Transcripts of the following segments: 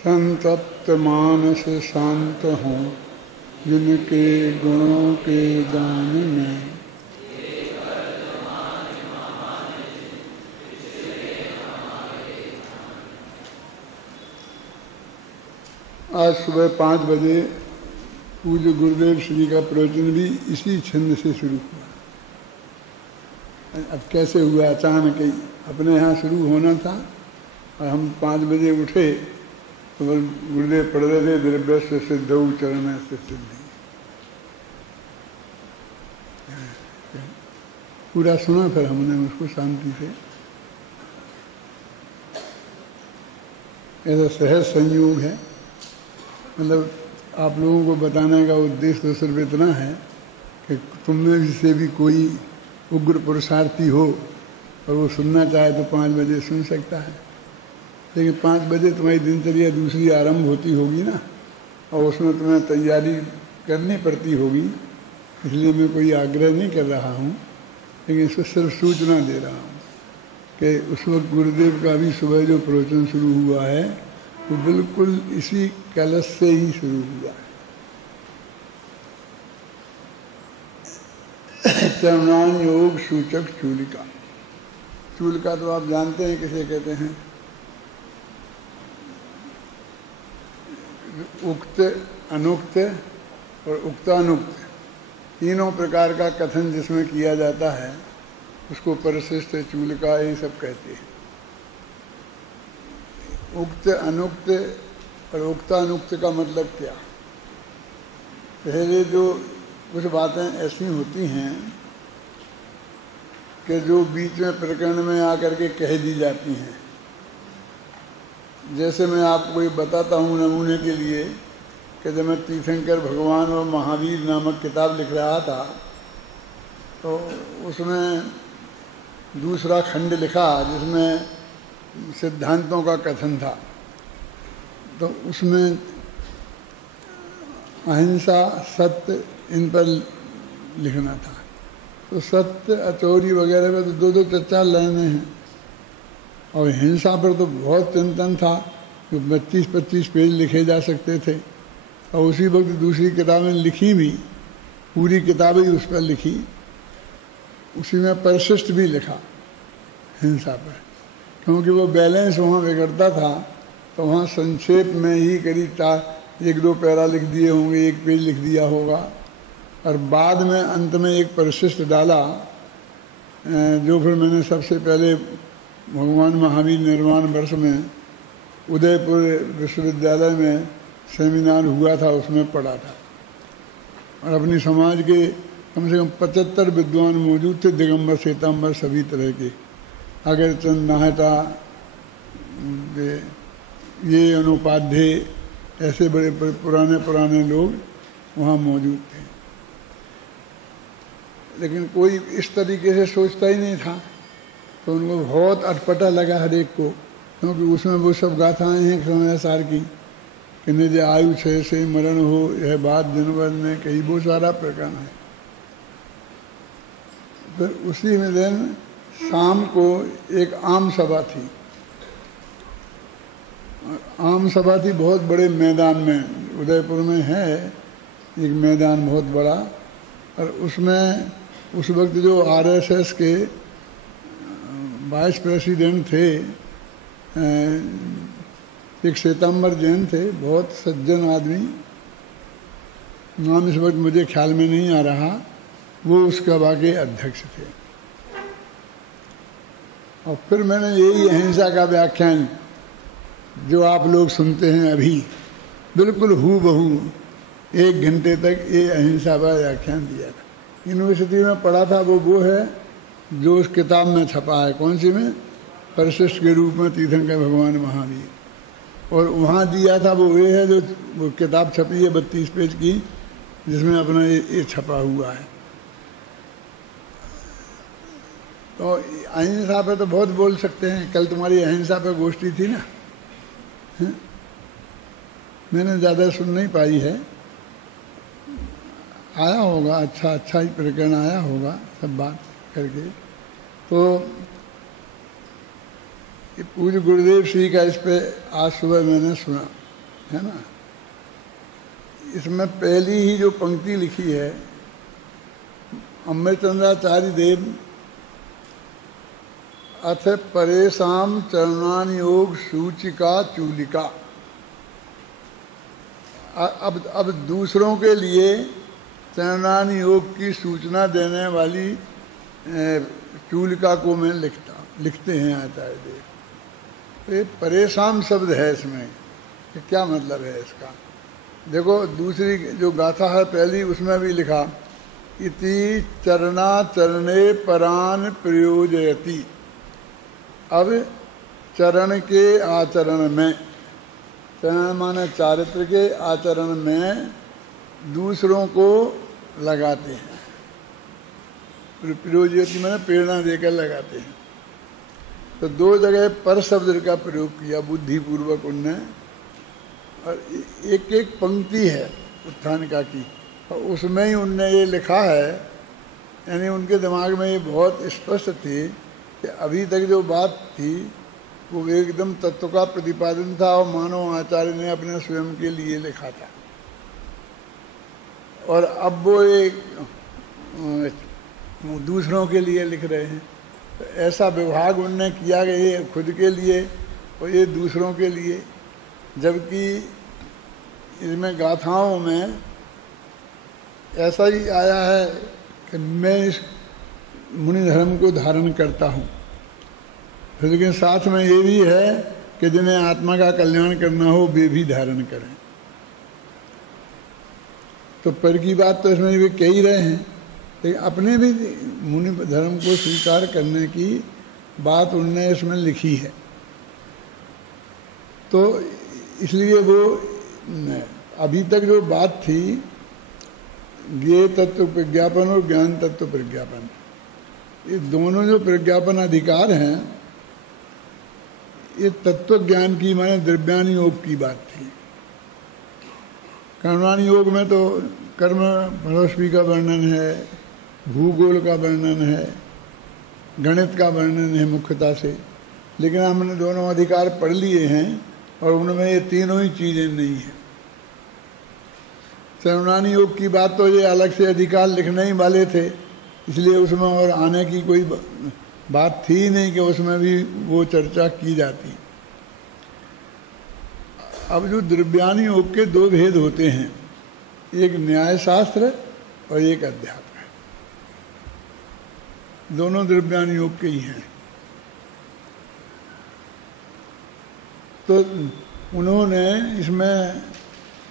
संतप्त मानस शांत हों जिनके गुणों के गान में। आज सुबह 5 बजे पूज्य गुरुदेव श्री का प्रवचन भी इसी छंद से शुरू हुआ। अब कैसे हुआ, अचानक ही अपने यहाँ शुरू होना था और हम 5 बजे उठे तो गुरुदेव पढ़ रहे थे द्रव्य से सिद्धौ चरण से सिद्धि। पूरा सुना फिर हमने उसको शांति से। ऐसा सहज संयोग है। मतलब आप लोगों को बताने का उद्देश्य तो सिर्फ इतना है कि तुम में से भी कोई उग्र पुरुषार्थी हो और वो सुनना चाहे तो 5 बजे सुन सकता है। लेकिन 5 बजे तुम्हारी दिनचर्या दूसरी आरंभ होती होगी ना, और उसमें तुम्हें तैयारी करनी पड़ती होगी। इसलिए मैं कोई आग्रह नहीं कर रहा हूँ, लेकिन इसको सिर्फ सूचना दे रहा हूँ कि उस वक्त गुरुदेव का भी सुबह जो प्रवचन शुरू हुआ है वो बिल्कुल इसी कलश से ही शुरू हुआ है। चरणान योग सूचक चूलिका। चूलिका तो आप जानते हैं किसे कहते हैं। उक्त, अनुक्त और उक्तानुक्त तीनों प्रकार का कथन जिसमें किया जाता है उसको परिशिष्ट, चूलिका ये सब कहते हैं। उक्त, अनुक्त और उक्तानुक्त का मतलब क्या? पहले जो कुछ बातें ऐसी होती हैं कि जो बीच में प्रकरण में आकर के कह दी जाती हैं। जैसे मैं आपको ये बताता हूँ नमूने के लिए कि जब मैं तीर्थंकर भगवान और महावीर नामक किताब लिख रहा था तो उसमें दूसरा खंड लिखा जिसमें सिद्धांतों का कथन था। तो उसमें अहिंसा, सत्य, इन पर लिखना था। तो सत्य, अचौरी वगैरह में तो 2-2 4-4 लाइनें हैं, और हिंसा पर तो बहुत चिंतन था, जो 25-25 पेज लिखे जा सकते थे। और उसी वक्त दूसरी किताबें लिखी भी, पूरी किताबें उस पर लिखी। उसी में परिशिष्ट भी लिखा हिंसा पर, क्योंकि वो बैलेंस वहाँ बिगड़ता था। तो वहाँ संक्षेप में ही करीब 1-2 पैरा लिख दिए होंगे, 1 पेज लिख दिया होगा, और बाद में अंत में एक परिशिष्ट डाला जो फिर मैंने सबसे पहले भगवान महावीर निर्वाण वर्ष में उदयपुर विश्वविद्यालय में सेमिनार हुआ था उसमें पढ़ा था। और अपनी समाज के कम से कम 75 विद्वान मौजूद थे, दिगंबर, श्वेतांबर, सभी तरह के, अगरचंद, नाहटा, ये अनुपाध्याय, ऐसे बड़े पुराने लोग वहाँ मौजूद थे। लेकिन कोई इस तरीके से सोचता ही नहीं था। तो उनको बहुत अटपटा लगा हर एक को, क्योंकि उसमें वो सब गाथाएँ हैं समय सार की कि निज आयु छह से मरण हो, यह बात जनवर ने कही, वो सारा प्रकरण है। फिर उसी में दिन शाम को एक आम सभा थी। आम सभा थी बहुत बड़े मैदान में, उदयपुर में है एक मैदान बहुत बड़ा। और उसमें उस वक्त जो आरएसएस के वाइस प्रेसिडेंट थे एक श्वेतांबर जैन थे, बहुत सज्जन आदमी, नाम इस वक्त मुझे ख्याल में नहीं आ रहा, वो उस सभा के अध्यक्ष थे। और फिर मैंने यही अहिंसा का व्याख्यान जो आप लोग सुनते हैं अभी, बिल्कुल हूबहू 1 घंटे तक ये अहिंसा का व्याख्यान दिया था। यूनिवर्सिटी में पढ़ा था, वो है जो उस किताब में छपा है। कौन सी में? परिशिष्ट के रूप में तीर्थंकर भगवान महावीर। और वहाँ दिया था वो ये है जो वो किताब छपी है 32 पेज की, जिसमें अपना ये छपा हुआ है। तो अहिंसा पे तो बहुत बोल सकते हैं। कल तुम्हारी अहिंसा पे गोष्ठी थी ना, है? मैंने ज़्यादा सुन नहीं पाई है, आया होगा, अच्छा ही प्रकरण आया होगा सब बात करके। तो पूज्य गुरुदेव श्री का इस पे आज सुबह मैंने सुना। है ना। इसमें पहली ही जो पंक्ति लिखी है, अमृतचंद्राचार्य देव अथ परेशान चरणान योग सूचिका चूलिका। अब दूसरों के लिए चरणान योग की सूचना देने वाली चूलिका को मैं लिखते हैं आचार्य देव। तो ये परेशान शब्द है इसमें, कि क्या मतलब है इसका। देखो दूसरी जो गाथा है पहली, उसमें भी लिखा इति चरणा चरणे परान प्रयोजयति। अब चरण के आचरण में, चरण माने चारित्र के आचरण में दूसरों को लगाते हैं। प्रयोजयति माने प्रेरणा देकर लगाते हैं। तो दो जगह पर शब्द का प्रयोग किया बुद्धिपूर्वक उनने, और एक एक पंक्ति है उत्थान का की, और उसमें ही उनने ये लिखा है। यानी उनके दिमाग में ये बहुत स्पष्ट थी कि अभी तक जो बात थी वो एकदम तत्व का प्रतिपादन था, और मानव आचार्य ने अपने स्वयं के लिए लिखा था। और अब वो एक दूसरों के लिए लिख रहे हैं। तो ऐसा विभाग उनने किया कि ये खुद के लिए और ये दूसरों के लिए, जबकि इसमें गाथाओं में ऐसा ही आया है कि मैं इस मुनि धर्म को धारण करता हूँ, लेकिन साथ में ये भी है कि जिन्हें आत्मा का कल्याण करना हो वे भी धारण करें। तो पर की बात तो इसमें वे कह ही रहे हैं, लेकिन अपने भी मुनि धर्म को स्वीकार करने की बात उनने इसमें लिखी है। तो इसलिए वो अभी तक जो बात थी ज्ञेय तत्व प्रज्ञापन और ज्ञान तत्व प्रज्ञापन, ये दोनों जो प्रज्ञापन अधिकार हैं, ये तत्व ज्ञान की माने द्रव्यान योग की बात थी। कर्माण योग में तो कर्म फिलॉसफी का वर्णन है, भूगोल का वर्णन है, गणित का वर्णन है मुख्यतः से, लेकिन हमने दोनों अधिकार पढ़ लिए हैं और उनमें ये तीनों ही चीज़ें नहीं हैं। चरणानी योग की बात तो ये अलग से अधिकार लिखने ही वाले थे, इसलिए उसमें और आने की कोई बात थी नहीं कि उसमें भी वो चर्चा की जाती। अब जो द्रव्यानी योग के दो भेद होते हैं, एक न्याय शास्त्र और एक अध्यात्म, दोनों द्रव्यानी योग के ही हैं। तो उन्होंने इसमें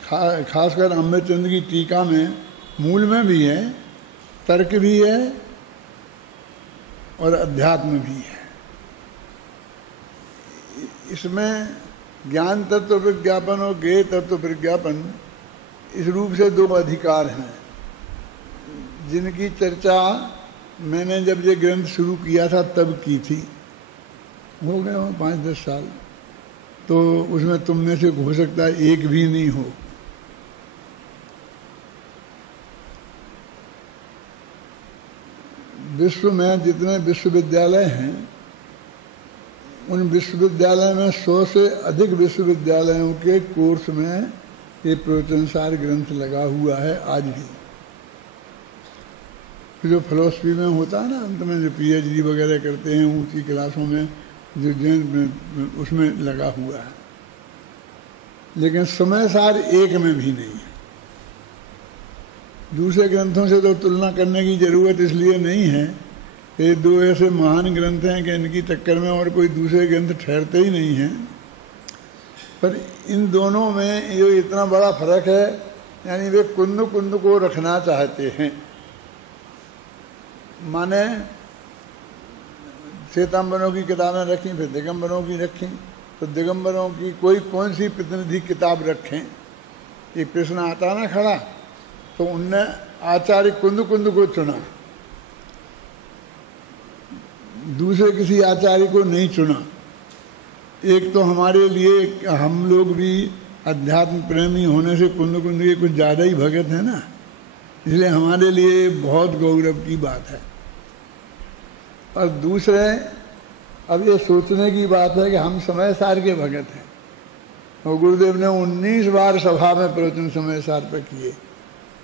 खासकर अमृतचंद्र की टीका में मूल में भी है, तर्क भी है और अध्यात्म भी है। इसमें ज्ञान तत्व प्रज्ञापन और ज्ञेय तत्व प्रज्ञापन इस रूप से दो अधिकार हैं, जिनकी चर्चा मैंने जब ये ग्रंथ शुरू किया था तब की थी। हो गए हो 5-10 साल, तो उसमें तुम में से हो सकता है एक भी नहीं हो। विश्व में जितने विश्वविद्यालय हैं, उन विश्वविद्यालय में 100 से अधिक विश्वविद्यालयों के कोर्स में ये प्रवचनसार ग्रंथ लगा हुआ है आज भी। जो फिलॉसफी में होता है ना, अंत में जो PhD वगैरह करते हैं ऊंची क्लासों में, जो जैन उसमें लगा हुआ है, लेकिन समय सार एक में भी नहीं है। दूसरे ग्रंथों से तो तुलना करने की जरूरत इसलिए नहीं है, ये दो ऐसे महान ग्रंथ हैं कि इनकी टक्कर में और कोई दूसरे ग्रंथ ठहरते ही नहीं हैं। पर इन दोनों में ये इतना बड़ा फर्क है, यानी वे कुंद कुंद को रखना चाहते हैं। माने श्वेतांबरों की किताबें रखी, फिर दिगंबरों की रखी, तो दिगंबरों की कोई कौन सी प्रतिनिधि किताब रखें, ये प्रश्न आता ना खड़ा। तो उनने आचार्य कुंद कुंद को चुना, दूसरे किसी आचार्य को नहीं चुना। एक तो हमारे लिए, हम लोग भी अध्यात्म प्रेमी होने से कुंद कुंद के कुछ ज़्यादा ही भगत है ना, इसलिए हमारे लिए बहुत गौरव की बात है। और दूसरे, अब ये सोचने की बात है कि हम समय सार के भगत हैं। और गुरुदेव ने 19 बार सभा में प्रवचन समय सार पर किए,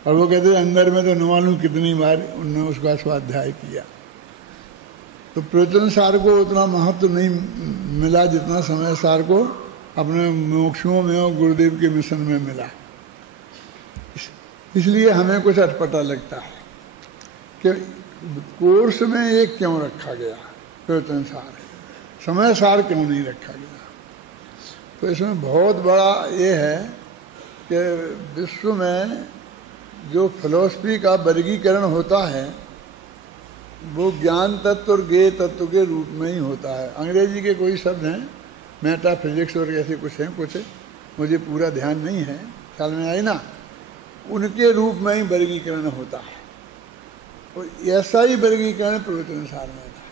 और वो कहते हैं अंदर में तो न मालूम कितनी बार उन्होंने उसका स्वाध्याय किया। तो प्रवचन सार को उतना महत्व नहीं मिला जितना समय सार को अपने मोक्षों में और गुरुदेव के मिशन में मिला। इसलिए हमें कुछ अटपटा लगता है कि कोर्स में ये क्यों रखा गया प्रवचन सार, समय सार क्यों नहीं रखा गया। तो इसमें बहुत बड़ा ये है कि विश्व में जो फिलॉसफी का वर्गीकरण होता है वो ज्ञान तत्व और ज्ञेय तत्व के रूप में ही होता है। अंग्रेजी के कोई शब्द हैं, मेटाफिजिक्स और ऐसे कुछ हैं, कुछ मुझे पूरा ध्यान नहीं है, ख्याल में आई ना, उनके रूप में ही वर्गीकरण होता है। और ऐसा ही वर्गीकरण प्रवचन सार में था।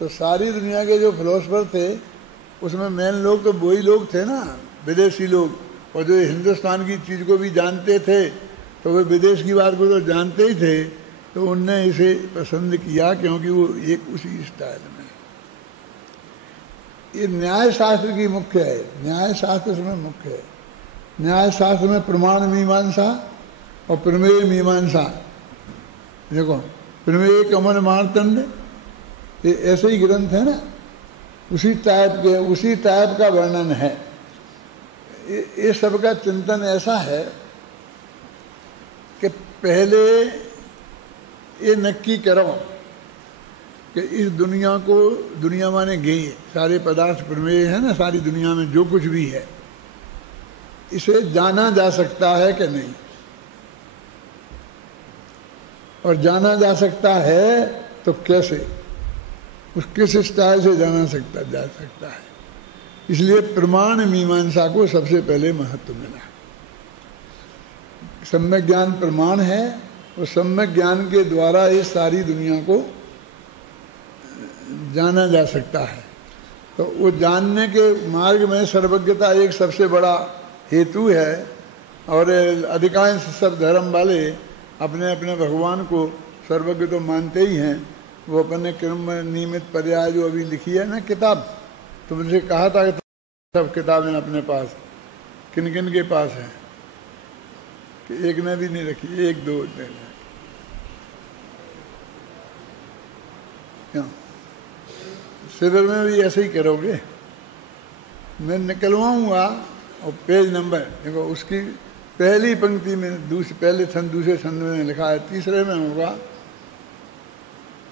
तो सारी दुनिया के जो फिलोसफर थे उसमें मेन लोग तो वही लोग थे ना, विदेशी लोग, और जो हिंदुस्तान की चीज़ को भी जानते थे तो वे विदेश की बात को तो जानते ही थे, तो उनने इसे पसंद किया क्योंकि वो एक उसी स्टाइल में। ये न्याय शास्त्र की मुख्य है, न्याय शास्त्र इसमें मुख्य है। न्याय शास्त्र में प्रमाण मीमांसा और प्रमेय मीमांसा, देखो प्रमेय कमन मानदंड, ये ऐसे ही ग्रंथ है ना, उसी टाइप का वर्णन है। ये सब का चिंतन ऐसा है कि पहले ये नक्की करो कि इस दुनिया को, दुनिया माने गेय, सारे पदार्थ प्रमेय है ना, सारी दुनिया में जो कुछ भी है इसे जाना जा सकता है कि नहीं, और जाना जा सकता है तो कैसे, उस किस स्टाइल से जाना जा सकता है। इसलिए प्रमाण मीमांसा को सबसे पहले महत्व मिला। सम्यक ज्ञान प्रमाण है, और सम्यक ज्ञान के द्वारा इस सारी दुनिया को जाना जा सकता है। तो वो जानने के मार्ग में सर्वज्ञता एक सबसे बड़ा हेतु है। और अधिकांश सब धर्म वाले अपने अपने भगवान को सर्वज्ञ तो मानते ही हैं। वो अपने क्रम नियमित पर्याय जो अभी लिखी है ना किताब, तो मुझे कहा था कि सब किताबें अपने पास किन किन के पास हैं, कि एक ने भी नहीं रखी, एक दो ने। क्यों शिविर में भी ऐसे ही करोगे? मैं निकलवाऊंगा और पेज नंबर देखो, उसकी पहली पंक्ति में दूसरे छंद में लिखा है, तीसरे में होगा,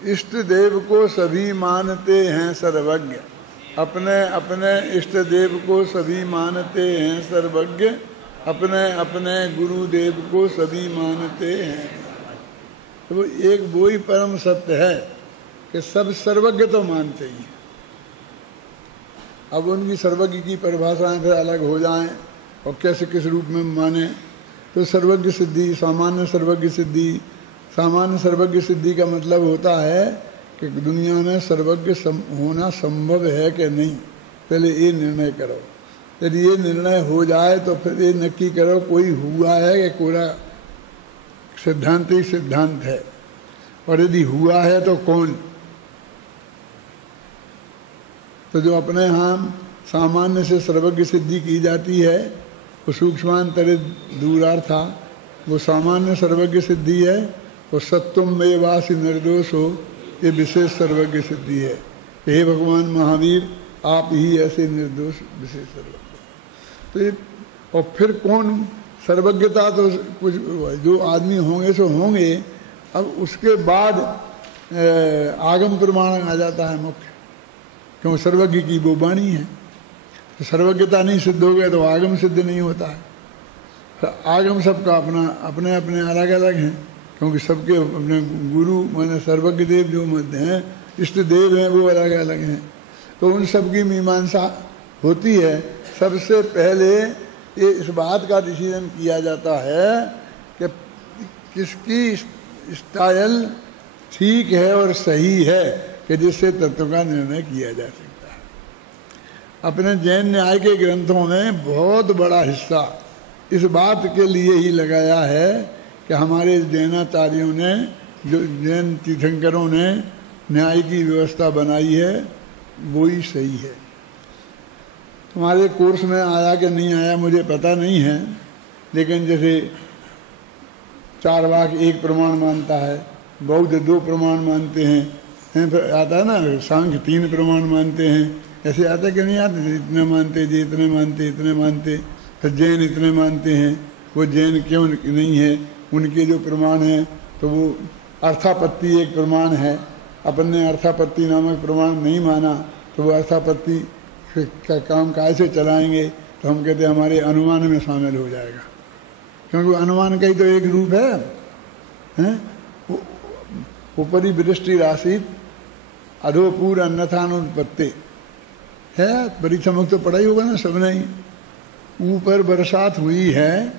इष्ट देव को सभी मानते हैं सर्वज्ञ, अपने अपने इष्ट देव को सभी मानते हैं सर्वज्ञ, अपने अपने गुरुदेव को सभी मानते हैं। तो वो एक वो ही परम सत्य है कि सब सर्वज्ञ तो मानते ही हैं। अब उनकी सर्वज्ञ की परिभाषाएं फिर अलग हो जाएं और कैसे किस रूप में माने। तो सर्वज्ञ सिद्धि, सामान्य सर्वज्ञ सिद्धि, सामान्य सर्वज्ञ सिद्धि का मतलब होता है कि दुनिया में सर्वज्ञ होना संभव है कि नहीं, पहले ये निर्णय करो। यदि ये निर्णय हो जाए तो फिर ये नक्की करो कोई हुआ है कि पूरा सिद्धांत ही सिद्धांत है, और यदि हुआ है तो कौन। तो जो अपने यहाँ सामान्य से सर्वज्ञ सिद्धि की जाती है वो सूक्ष्मांतरित दूरार्था, वो सामान्य सर्वज्ञ सिद्धि है। और सत्वम में वासी निर्दोष हो, ये विशेष सर्वज्ञ सिद्धि है। हे भगवान महावीर, आप ही ऐसे निर्दोष विशेष सर्वज्ञ। तो ये, और फिर कौन सर्वज्ञता, तो कुछ जो आदमी होंगे सो होंगे। अब उसके बाद आगम प्रमाण आ जाता है मुख्य, क्यों सर्वज्ञ की वो वाणी है। तो सर्वज्ञता नहीं सिद्ध हो गया तो आगम सिद्ध नहीं होता है। तो आगम सबका अपना अपने अपने अलग अलग हैं, क्योंकि सबके अपने गुरु माने सर्वज्ञ देव जो मध्य हैं, इष्ट देव हैं, वो अलग अलग हैं। तो उन सब की मीमांसा होती है। सबसे पहले ये इस बात का डिसीजन किया जाता है कि किसकी स्टाइल ठीक है और सही है कि जिससे तत्व का निर्णय किया जा सकता है। अपने जैन न्याय के ग्रंथों में बहुत बड़ा हिस्सा इस बात के लिए ही लगाया है कि हमारे जैनाचार्यों ने, जो जैन तीर्थंकरों ने न्याय की व्यवस्था बनाई है वो ही सही है। तुम्हारे कोर्स में आया कि नहीं आया मुझे पता नहीं है, लेकिन जैसे चारवाक एक प्रमाण मानता है, बौद्ध 2 प्रमाण मानते हैं, फिर आता है ना सांख्य 3 प्रमाण मानते हैं, ऐसे आता है कि नहीं आते, इतने मानते जी, इतने मानते, इतने मानते, फिर जैन इतने मानते हैं। वो जैन क्यों नहीं है, उनके जो प्रमाण हैं तो वो अर्थापत्ति एक प्रमाण है, अपन ने अर्थापत्ति नामक प्रमाण नहीं माना, तो वो अर्थापत्ति का काम कैसे चलाएंगे, तो हम कहते हैं हमारे अनुमान में शामिल हो जाएगा, क्योंकि अनुमान का ही तो एक रूप है। ऊपरी वृष्टि राशि अधोपूर अन्यथानुत्पत्ति है, परीक्षा मुक्त तो पढ़ा ही होगा ना सबने ही। ऊपर बरसात हुई है,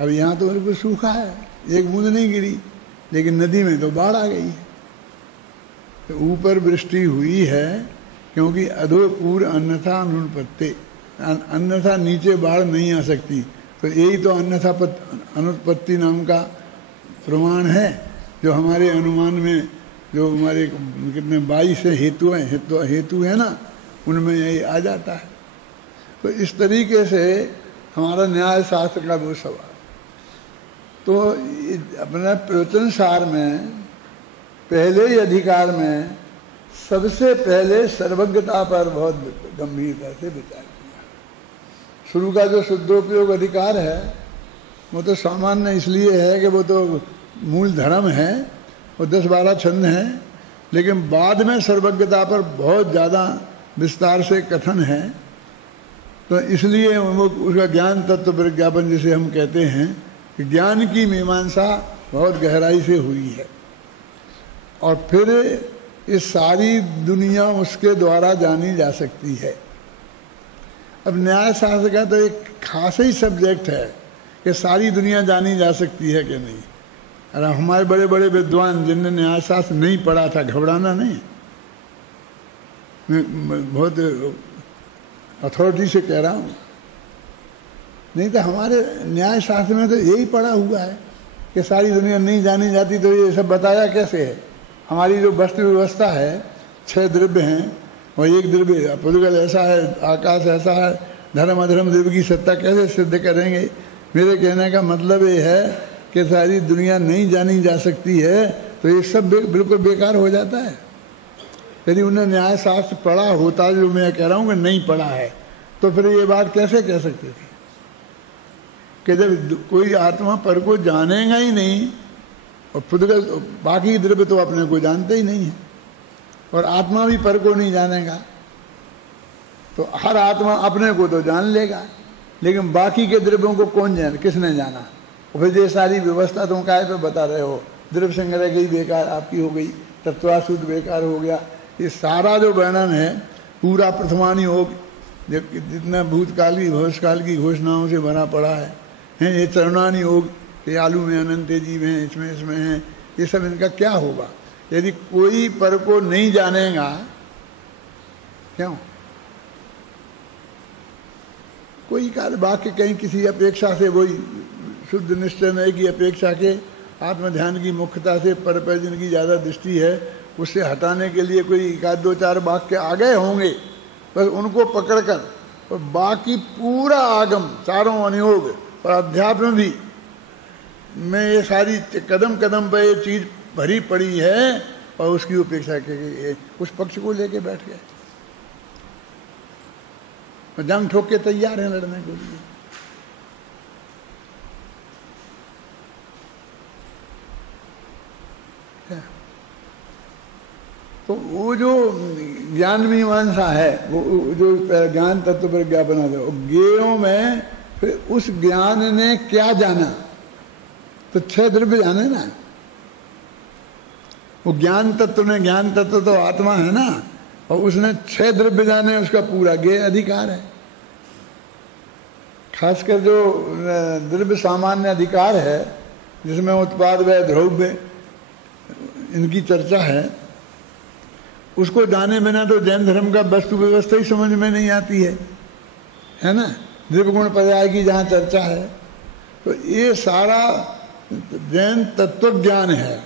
अब यहाँ तो बिल्कुल सूखा है, एक बूंद नहीं गिरी, लेकिन नदी में तो बाढ़ आ गई है। तो ऊपर वृष्टि हुई है क्योंकि अधोपूर अन्यथा अनुत्पत्ति, अन्यथा नीचे बाढ़ नहीं आ सकती, तो यही तो अन्यथा अनुत्पत्ति नाम का प्रमाण है, जो हमारे अनुमान में जो हमारे कितने 22 हेतु हैं, हेतु है ना, उनमें यही आ जाता है। तो इस तरीके से हमारा न्याय शास्त्र का वो सवाल। तो अपने प्रवचन सार में पहले ही अधिकार में सबसे पहले सर्वज्ञता पर बहुत गंभीरता से विचार किया। शुरू का जो शुद्धोपयोग अधिकार है वो तो सामान्य इसलिए है कि वो तो मूल धर्म है, वो 10-12 छंद हैं, लेकिन बाद में सर्वज्ञता पर बहुत ज़्यादा विस्तार से कथन है। तो इसलिए वो उसका ज्ञान तत्व विज्ञापन जिसे हम कहते हैं, ज्ञान की मीमांसा बहुत गहराई से हुई है, और फिर इस सारी दुनिया उसके द्वारा जानी जा सकती है। अब न्याय शास्त्र का तो एक खास ही सब्जेक्ट है कि सारी दुनिया जानी जा सकती है कि नहीं। अरे हमारे बड़े बड़े विद्वान जिनने न्याय शास्त्र नहीं पढ़ा था, घबराना नहीं, मैं बहुत अथॉरिटी से कह रहा हूँ, नहीं तो हमारे न्याय शास्त्र में तो यही पढ़ा हुआ है कि सारी दुनिया नहीं जानी जाती, तो ये सब बताया कैसे है। हमारी जो वस्तु व्यवस्था है, 6 द्रव्य हैं और एक द्रव्य पुद्गल ऐसा है, आकाश ऐसा है, धर्म अधर्म द्रव्य की सत्ता कैसे सिद्ध करेंगे। मेरे कहने का मतलब ये है कि सारी दुनिया नहीं जानी जा सकती है, तो ये सब बिल्कुल बेकार हो जाता है। यदि उन्हें न्याय शास्त्र पढ़ा होता, जो मैं कह रहा हूँ कि नहीं पढ़ा है, तो फिर ये बात कैसे कह सकते थे कि जब कोई आत्मा पर को जानेगा ही नहीं, और पुद्गल बाकी द्रव्य तो अपने को जानते ही नहीं है, और आत्मा भी पर को नहीं जानेगा, तो हर आत्मा अपने को तो जान लेगा, लेकिन बाकी के द्रव्यों को कौन जाने, किसने जाना। और फिर ये सारी व्यवस्था तुम काय पे बता रहे हो, द्रव्य संग्रह की बेकार आपकी हो गई, तत्वाशुद्ध बेकार हो गया। ये सारा जो वर्णन है पूरा प्रथमानी योग, जितना भूतकाल की भविष्यकाल की घोषणाओं से भरा पड़ा है, ये चरणानी योग, ये आलू में अनंत जीव हैं, इसमें हैं, ये सब इनका क्या होगा। यदि कोई पर को नहीं जानेगा, क्यों कोई काल वाक्य कहीं किसी अपेक्षा से, वही शुद्ध निश्चय नहीं की अपेक्षा के आत्मध्यान की मुख्यता से पर जिनकी ज़्यादा दृष्टि है, उससे हटाने के लिए कोई 1-2-4 वाक्य आ गए होंगे, बस उनको पकड़कर, और बाकी पूरा आगम चारों अनुयोग और अध्यात्म भी में ये सारी कदम कदम पर ये चीज़ भरी पड़ी है, और उसकी उपेक्षा के उस पक्ष को लेके बैठ गए, जंग ठोक के तैयार हैं लड़ने के लिए। तो वो जो ज्ञान मीमांसा है, वो जो ज्ञान तत्व पर ज्ञापन है, ज्ञेयों में फिर उस ज्ञान ने क्या जाना, तो 6 द्रव्य जाने ना। वो ज्ञान तत्व ने, ज्ञान तत्व तो आत्मा है ना, और उसने 6 द्रव्य जाने, उसका पूरा ज्ञेय अधिकार है। खासकर जो द्रव्य सामान्य अधिकार है, जिसमें उत्पाद व द्रव्य इनकी चर्चा है, उसको जाने बिना तो जैन धर्म का वस्तु व्यवस्था ही समझ में नहीं आती है ना। द्रव्य गुण पर्याय की जहाँ चर्चा है, तो ये सारा जैन तत्व ज्ञान है।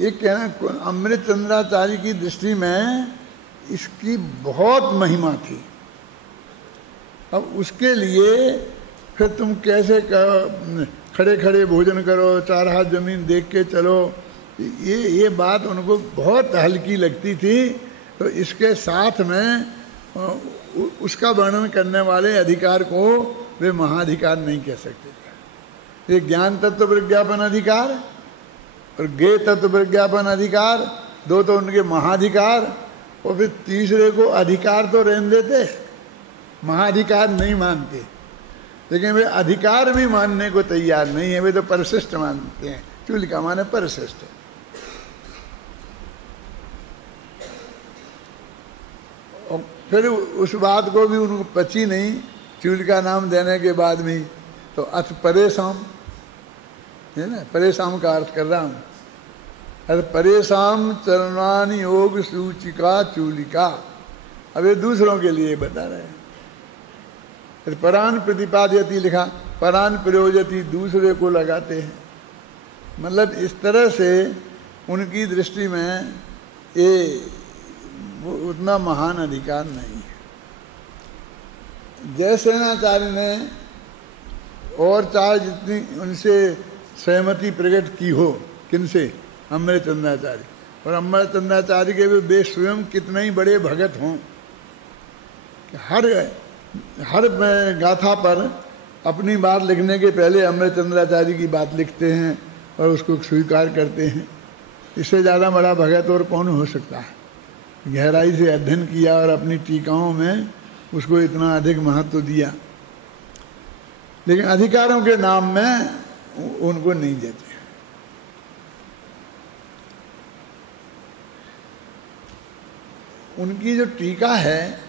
ये कहना अमृत चंद्राचार्य की दृष्टि में इसकी बहुत महिमा थी, अब उसके लिए फिर तुम कैसे खड़े खड़े भोजन करो, 4 हाथ जमीन देख के चलो, ये बात उनको बहुत हल्की लगती थी। तो इसके साथ में उसका वर्णन करने वाले अधिकार को वे महाधिकार नहीं कह सकते। ये ज्ञान तत्व प्रज्ञापन अधिकार और ज्ञेय तत्व प्रज्ञापन अधिकार, 2 तो उनके महाधिकार, और फिर तीसरे को अधिकार तो रहने देते, महाधिकार नहीं मानते। लेकिन वे अधिकार भी मानने को तैयार नहीं है, वे तो परिशिष्ट मानते हैं। चूलिका माने परिशिष्ट। और फिर उस बात को भी उनको पची नहीं, चूलिका नाम देने के बाद भी। तो अथ परेशान है ना, परेशान का अर्थ कर रहा हूँ। अरे परेशान चरणानि योग सूचिका चूलिका। अब ये दूसरों के लिए बता रहे हैं। परान प्रतिपादयति लिखा, परान प्रयोजति, दूसरे को लगाते हैं। मतलब इस तरह से उनकी दृष्टि में ये उतना महान अधिकार नहीं है। जयसेनाचार्य ने और 4 जितनी उनसे सहमति प्रकट की हो, किनसे? अमृतचंद्राचार्य। और अमृतचंद्राचार्य के भी वे स्वयं कितने ही बड़े भगत हों, हर गाथा पर अपनी बात लिखने के पहले अमृतचंद्राचार्य की बात लिखते हैं और उसको स्वीकार करते हैं। इससे ज़्यादा बड़ा भगत और कौन हो सकता है? गहराई से अध्ययन किया और अपनी टीकाओं में उसको इतना अधिक महत्व दिया। लेकिन अधिकारों के नाम में उनको नहीं देते। उनकी जो टीका है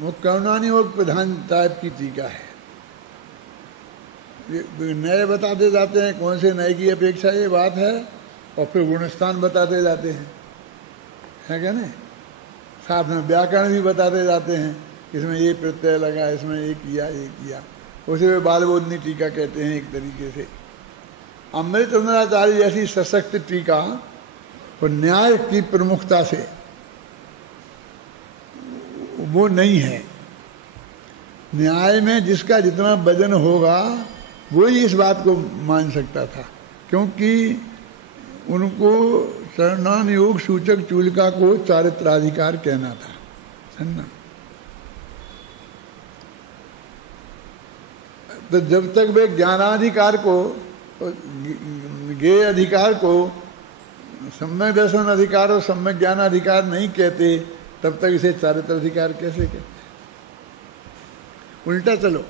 वो करुणानि योग प्रधान टाइप की टीका है। नए बताते जाते हैं, कौन से नए की अपेक्षा ये बात है, और फिर गुणस्थान बताते जाते हैं, है क्या नहीं? साथ में व्याकरण भी बताते जाते हैं, इसमें ये प्रत्यय लगा, इसमें ये किया। उसे वे बालबोधनी टीका कहते हैं एक तरीके से। अमृतचंद्राचार्य जैसी सशक्त टीका और न्याय की प्रमुखता से वो नहीं है। न्याय में जिसका जितना वजन होगा वो ही इस बात को मान सकता था, क्योंकि उनको चरणान योग सूचक चूलिका को चारित्राधिकार कहना था, समझना। तो जब तक वे ज्ञानाधिकार को, ज्ञेय अधिकार को सम्यक दर्शन अधिकार और सम्यक ज्ञानाधिकार नहीं कहते, तब तक इसे चारित्र अधिकार कैसे कहते? उल्टा चलो,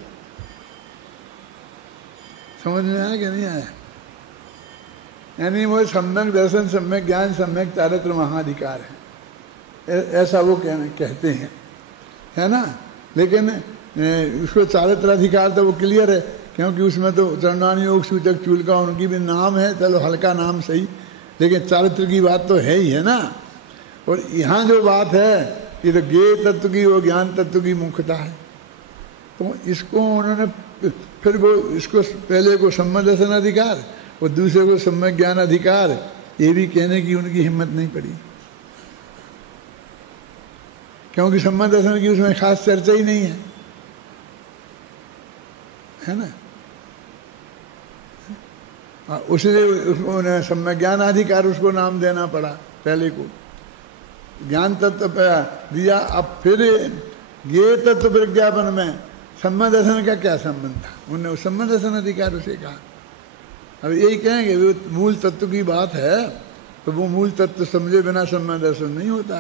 समझ में आया कि नहीं आया? यानी वो सम्यक दर्शन, सम्यक ज्ञान, सम्यक चारित्र महाधिकार है, ऐसा वो कहते हैं, है ना। लेकिन उसको चारित्र अधिकार तो वो क्लियर है, क्योंकि उसमें तो चरणानि योग सूचक चूलिका उनकी भी नाम है, चलो हल्का नाम सही, लेकिन चारित्र की बात तो है ही, है ना। और यहाँ जो बात है ये तो ज्ञेय तत्व की और ज्ञान तत्व की मुख्यता है। तो इसको उन्होंने फिर वो इसको पहले को सम्यक दर्शन अधिकार और दूसरे को सम्यक ज्ञान अधिकार, ये भी कहने की उनकी हिम्मत नहीं पड़ी, क्योंकि सम्यक दर्शन की उसमें खास चर्चा ही नहीं है ना। उसने उसको सम्यक ज्ञान अधिकार उसको नाम देना पड़ा, पहले को ज्ञान तत्व दिया। अब फिर ये तत्व प्रज्ञापन में सम्यक दर्शन का क्या संबंध था? उन्होंने सम्यक दर्शन अधिकार उसे कहा। अब यही कहेंगे वो मूल तत्व की बात है, तो वो मूल तत्व समझे बिना सम्यक दर्शन नहीं होता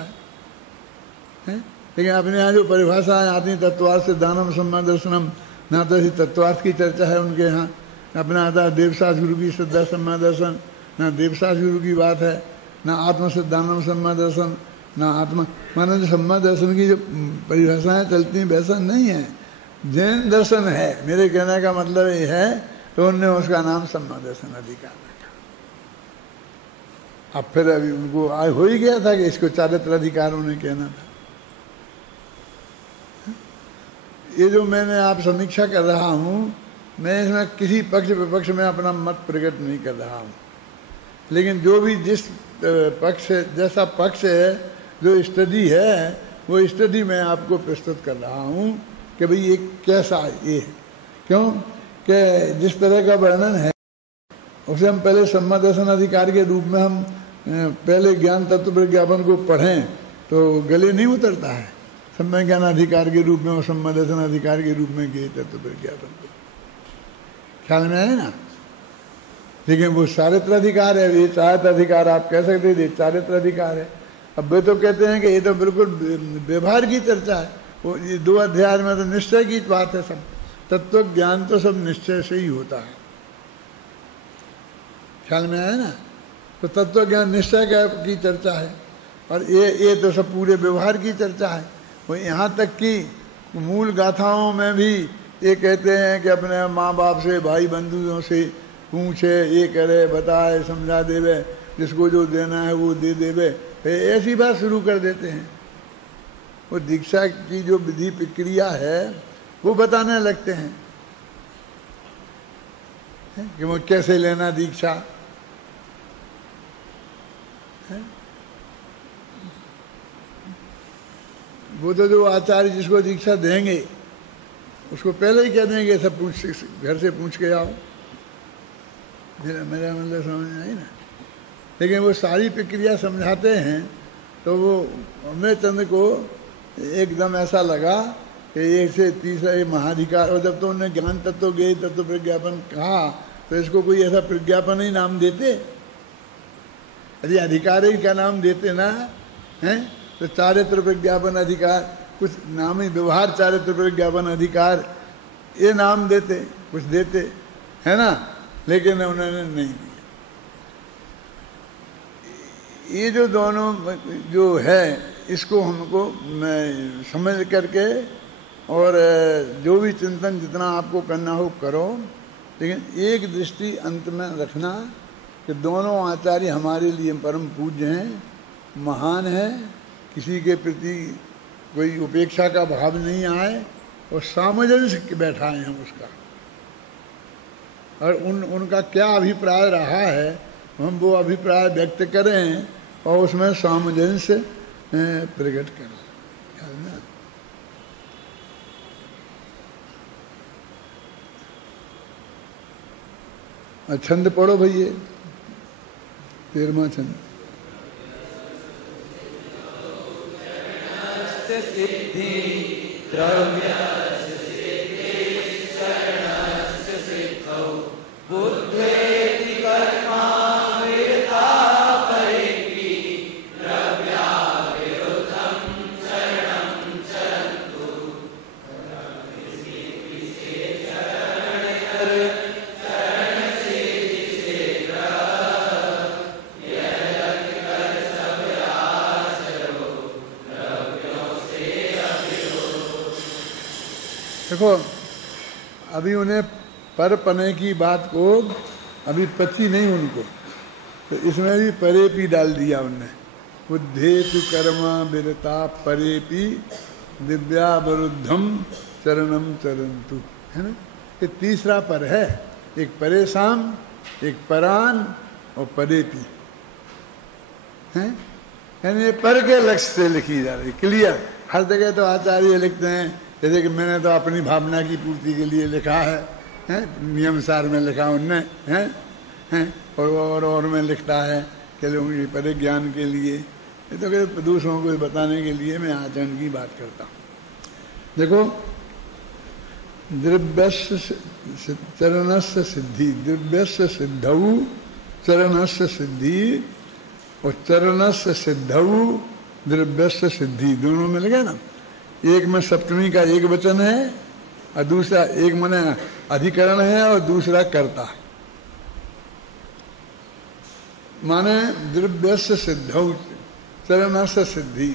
है? लेकिन अपने यहाँ जो परिभाषाएं आती हैं, तत्वार्थ सिद्धांतम सम्यक दर्शनम, ना तो ऐसी तत्वार्थ की चर्चा है उनके यहाँ। अपना आता है देवसास गुरु की श्रद्धा सम्यक दर्शन, ना देवसास गुरु की बात है, ना आत्म सिद्धांतम सम्यक दर्शन, ना आत्मा। मानो जो सम्यक दर्शन की जो परिभाषाएं चलती हैं वैसा नहीं है, जैन दर्शन है। मेरे कहने का मतलब ये है, तो उनने उसका नाम सम्यक दर्शन अधिकार रखा। अब फिर अभी उनको हो ही गया था कि इसको चारित्र अधिकार उन्हें कहना था। ये जो मैंने आप समीक्षा कर रहा हूँ, मैं इसमें किसी पक्ष विपक्ष में अपना मत प्रकट नहीं कर रहा हूँ, लेकिन जो भी जिस पक्ष जैसा पक्ष है, जो स्टडी है, वो स्टडी मैं आपको प्रस्तुत कर रहा हूँ कि भाई ये कैसा ये है। क्यों कि जिस तरह का वर्णन है उसे हम पहले सम्यक दर्शन अधिकार के रूप में हम पहले ज्ञान तत्व प्रज्ञापन को पढ़ें तो गले नहीं उतरता है। सम्यक ज्ञान अधिकार के रूप में और सम्यक दर्शन अधिकार के रूप में गए तत्व प्रज्ञापन को, ख्याल में आए ना। लेकिन वो चारित्र अधिकार है, ये चारित्र अधिकार आप कह सकते हैं, ये चारित्र अधिकार है। अब वे तो कहते हैं कि ये तो बिल्कुल व्यवहार की चर्चा है, वो ये 2 अध्याय में तो निश्चय की बात है। सब तत्व ज्ञान तो सब निश्चय से ही होता है, ख्याल में आया ना। तो तत्व ज्ञान निश्चय की चर्चा है और ये तो सब पूरे व्यवहार की चर्चा है। वो यहाँ तक कि मूल गाथाओं में भी ये कहते हैं कि अपने माँ बाप से भाई बंधुओं से पूछे, ये करे बताए समझा देवे, जिसको जो देना है वो दे देवे, ऐसी बात शुरू कर देते हैं। वो दीक्षा की जो विधि प्रक्रिया है वो बताने लगते हैं कि वो कैसे लेना दीक्षा है। वो तो जो आचार्य जिसको दीक्षा देंगे उसको पहले ही कह देंगे सब पूछ, घर से पूछ के आओ। मेरा मतलब समझ में आई ना। लेकिन वो सारी प्रक्रिया समझाते हैं तो वो अमृतचंद को एकदम ऐसा लगा कि एक से तीसरा ये महाधिकार, और जब तो उन्होंने ज्ञान तत्व ज्ञेय तत्व प्रज्ञापन कहा तो इसको कोई ऐसा प्रज्ञापन ही नाम देते, यदि अधिकार ही का नाम देते ना हैं तो चारित्र प्रज्ञापन अधिकार कुछ नाम ही, व्यवहार चारित्र प्रज्ञापन अधिकार ये नाम देते, कुछ देते है ना। लेकिन उन्होंने नहीं दिया। ये जो दोनों जो है इसको हमको समझ करके और जो भी चिंतन जितना आपको करना हो करो, लेकिन एक दृष्टि अंत में रखना कि दोनों आचार्य हमारे लिए परम पूज्य हैं, महान है, किसी के प्रति कोई उपेक्षा का भाव नहीं आए और सामंजस्य बैठाए हम उसका, और उनका क्या अभिप्राय रहा है हम वो अभिप्राय व्यक्त करें और उसमें सामंजस्य प्रकट करें। छंद पढ़ो भैया, 13वां छंद। देखो अभी उन्हें पर पने की बात को अभी पची नहीं उनको, तो इसमें भी परेपी डाल दिया उनने। बुद्धेतु कर्मा विरता परेपी दिव्या वरुद्धम चरणम चरंतु, है ना। ये तीसरा पर है, एक परेशान, एक परान और परेपी है, यानी ये पर के लक्ष्य से लिखी जा रही, क्लियर। हर जगह तो आचार्य लिखते हैं जैसे कि मैंने तो अपनी भावना की पूर्ति के लिए लिखा है, नियम सार में लिखा उनने हैं, और में लिखता है कि लोगों के परे ज्ञान के लिए, ये तो कहते दूसरों को बताने के लिए मैं आचरण की बात करता हूँ। देखो द्रव्यस्य चरणस्य सिद्धि, द्रव्यस्य सिद्धौ चरणस्य सिद्धि और चरणस्य सिद्धौ द्रव्यस्य सिद्धि, दोनों में लगे ना। एक में सप्तमी का एक वचन है और दूसरा, एक माने अधिकरण है और दूसरा कर्ता है। माने द्रव्यस्य सिद्धौ चरणस्य सिद्धि।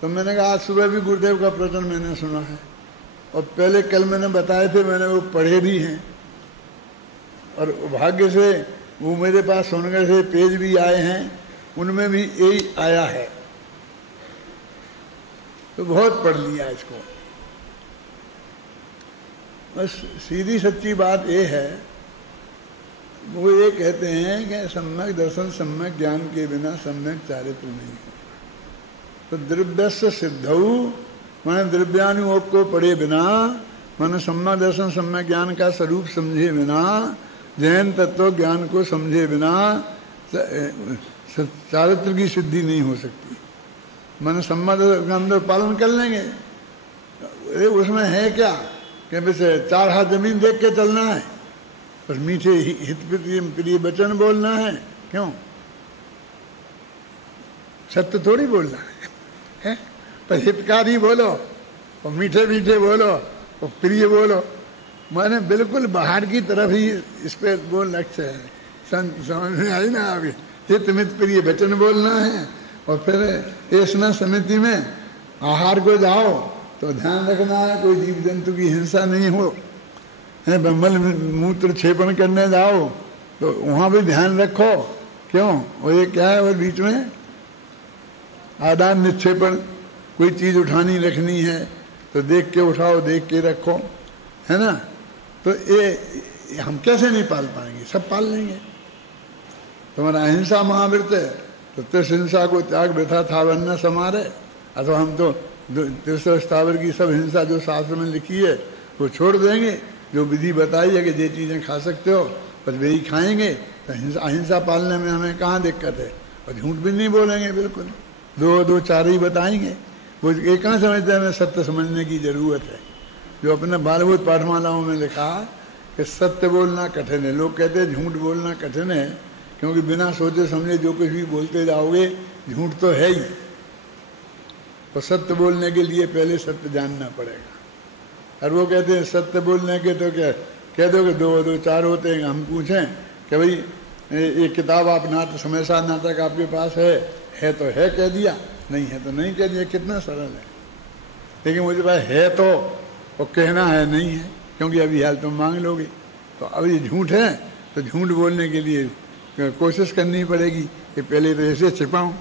तो मैंने कहा आज सुबह भी गुरुदेव का प्रवचन मैंने सुना है और पहले कल मैंने बताए थे, मैंने वो पढ़े भी हैं और भाग्य से वो मेरे पास सुनने से पेज भी आए हैं, उनमें भी यही आया है, तो बहुत पढ़ लिया इसको। बस सीधी सच्ची बात ये है, वो ये कहते हैं कि सम्यक दर्शन सम्यक ज्ञान के बिना सम्यक चारित्र नहीं होता। तो द्रव्यस्य सिद्धौ माने द्रव्यानुयोग को पढ़े बिना, माने सम्यक दर्शन सम्यक ज्ञान का स्वरूप समझे बिना, जैन तत्व ज्ञान को समझे बिना चारित्र की सिद्धि नहीं हो सकती। माने सम्यक दर्शन का अंदर पालन कर लेंगे, अरे उसमें है क्या कि बस 4 हाथ जमीन देख के चलना है, बस मीठे हित प्रिय वचन बोलना है। क्यों? सत्य थोड़ी बोलना है? तो हितकारी बोलो और मीठे मीठे बोलो और प्रिय बोलो, माने बिल्कुल बाहर की तरफ ही इस पे वो लक्ष्य है। समझ में आई ना? अभी हित मित प्रिय वचन बोलना है और फिर ऐसा समिति में आहार को जाओ तो ध्यान रखना है कोई जीव जंतु की हिंसा नहीं हो, है मल मूत्र क्षेपण करने जाओ तो वहाँ भी ध्यान रखो। क्यों? और ये क्या है, वो बीच में आदान निक्षेपण, कोई चीज़ उठानी रखनी है तो देख के उठाओ, देख के रखो, है ना? तो ये हम कैसे नहीं पाल पाएंगे? सब पाल लेंगे। तुम्हारा अहिंसा महाव्रत है तो त्रिहिंसा को त्याग वृथा था वरना समारे, अथवा हम तो त्रिसव स्थावर की सब हिंसा जो शास्त्र में लिखी है वो छोड़ देंगे, जो विधि बताई है कि ये चीज़ें खा सकते हो बस वही खाएंगे, तो अहिंसा पालने में हमें कहाँ दिक्कत है। और झूठ भी नहीं बोलेंगे, बिल्कुल 2-4 ही बताएंगे। वो ये कहाँ समझते हैं हमें सत्य समझने की ज़रूरत है। जो अपने बालभूत पाठमालाओं में लिखा कि सत्य बोलना कठिन है। लोग कहते हैं झूठ बोलना कठिन है क्योंकि बिना सोचे समझे जो कुछ भी बोलते जाओगे झूठ तो है ही। तो सत्य बोलने के लिए पहले सत्य जानना पड़ेगा। और वो कहते हैं सत्य बोलने के तो क्या कह दो कि 2-4 होते हैं। हम पूछें कि भाई ये किताब आप नाटक समय नाटक आपके पास है तो है कह दिया, नहीं है तो नहीं कह दिया, कितना सरल है। लेकिन मुझे पास है तो और कहना है नहीं है, क्योंकि अभी हाल तुम मांग लोगे। तो अब ये झूठ है तो झूठ बोलने के लिए कोशिश करनी पड़ेगी कि पहले तो ऐसे छिपाऊं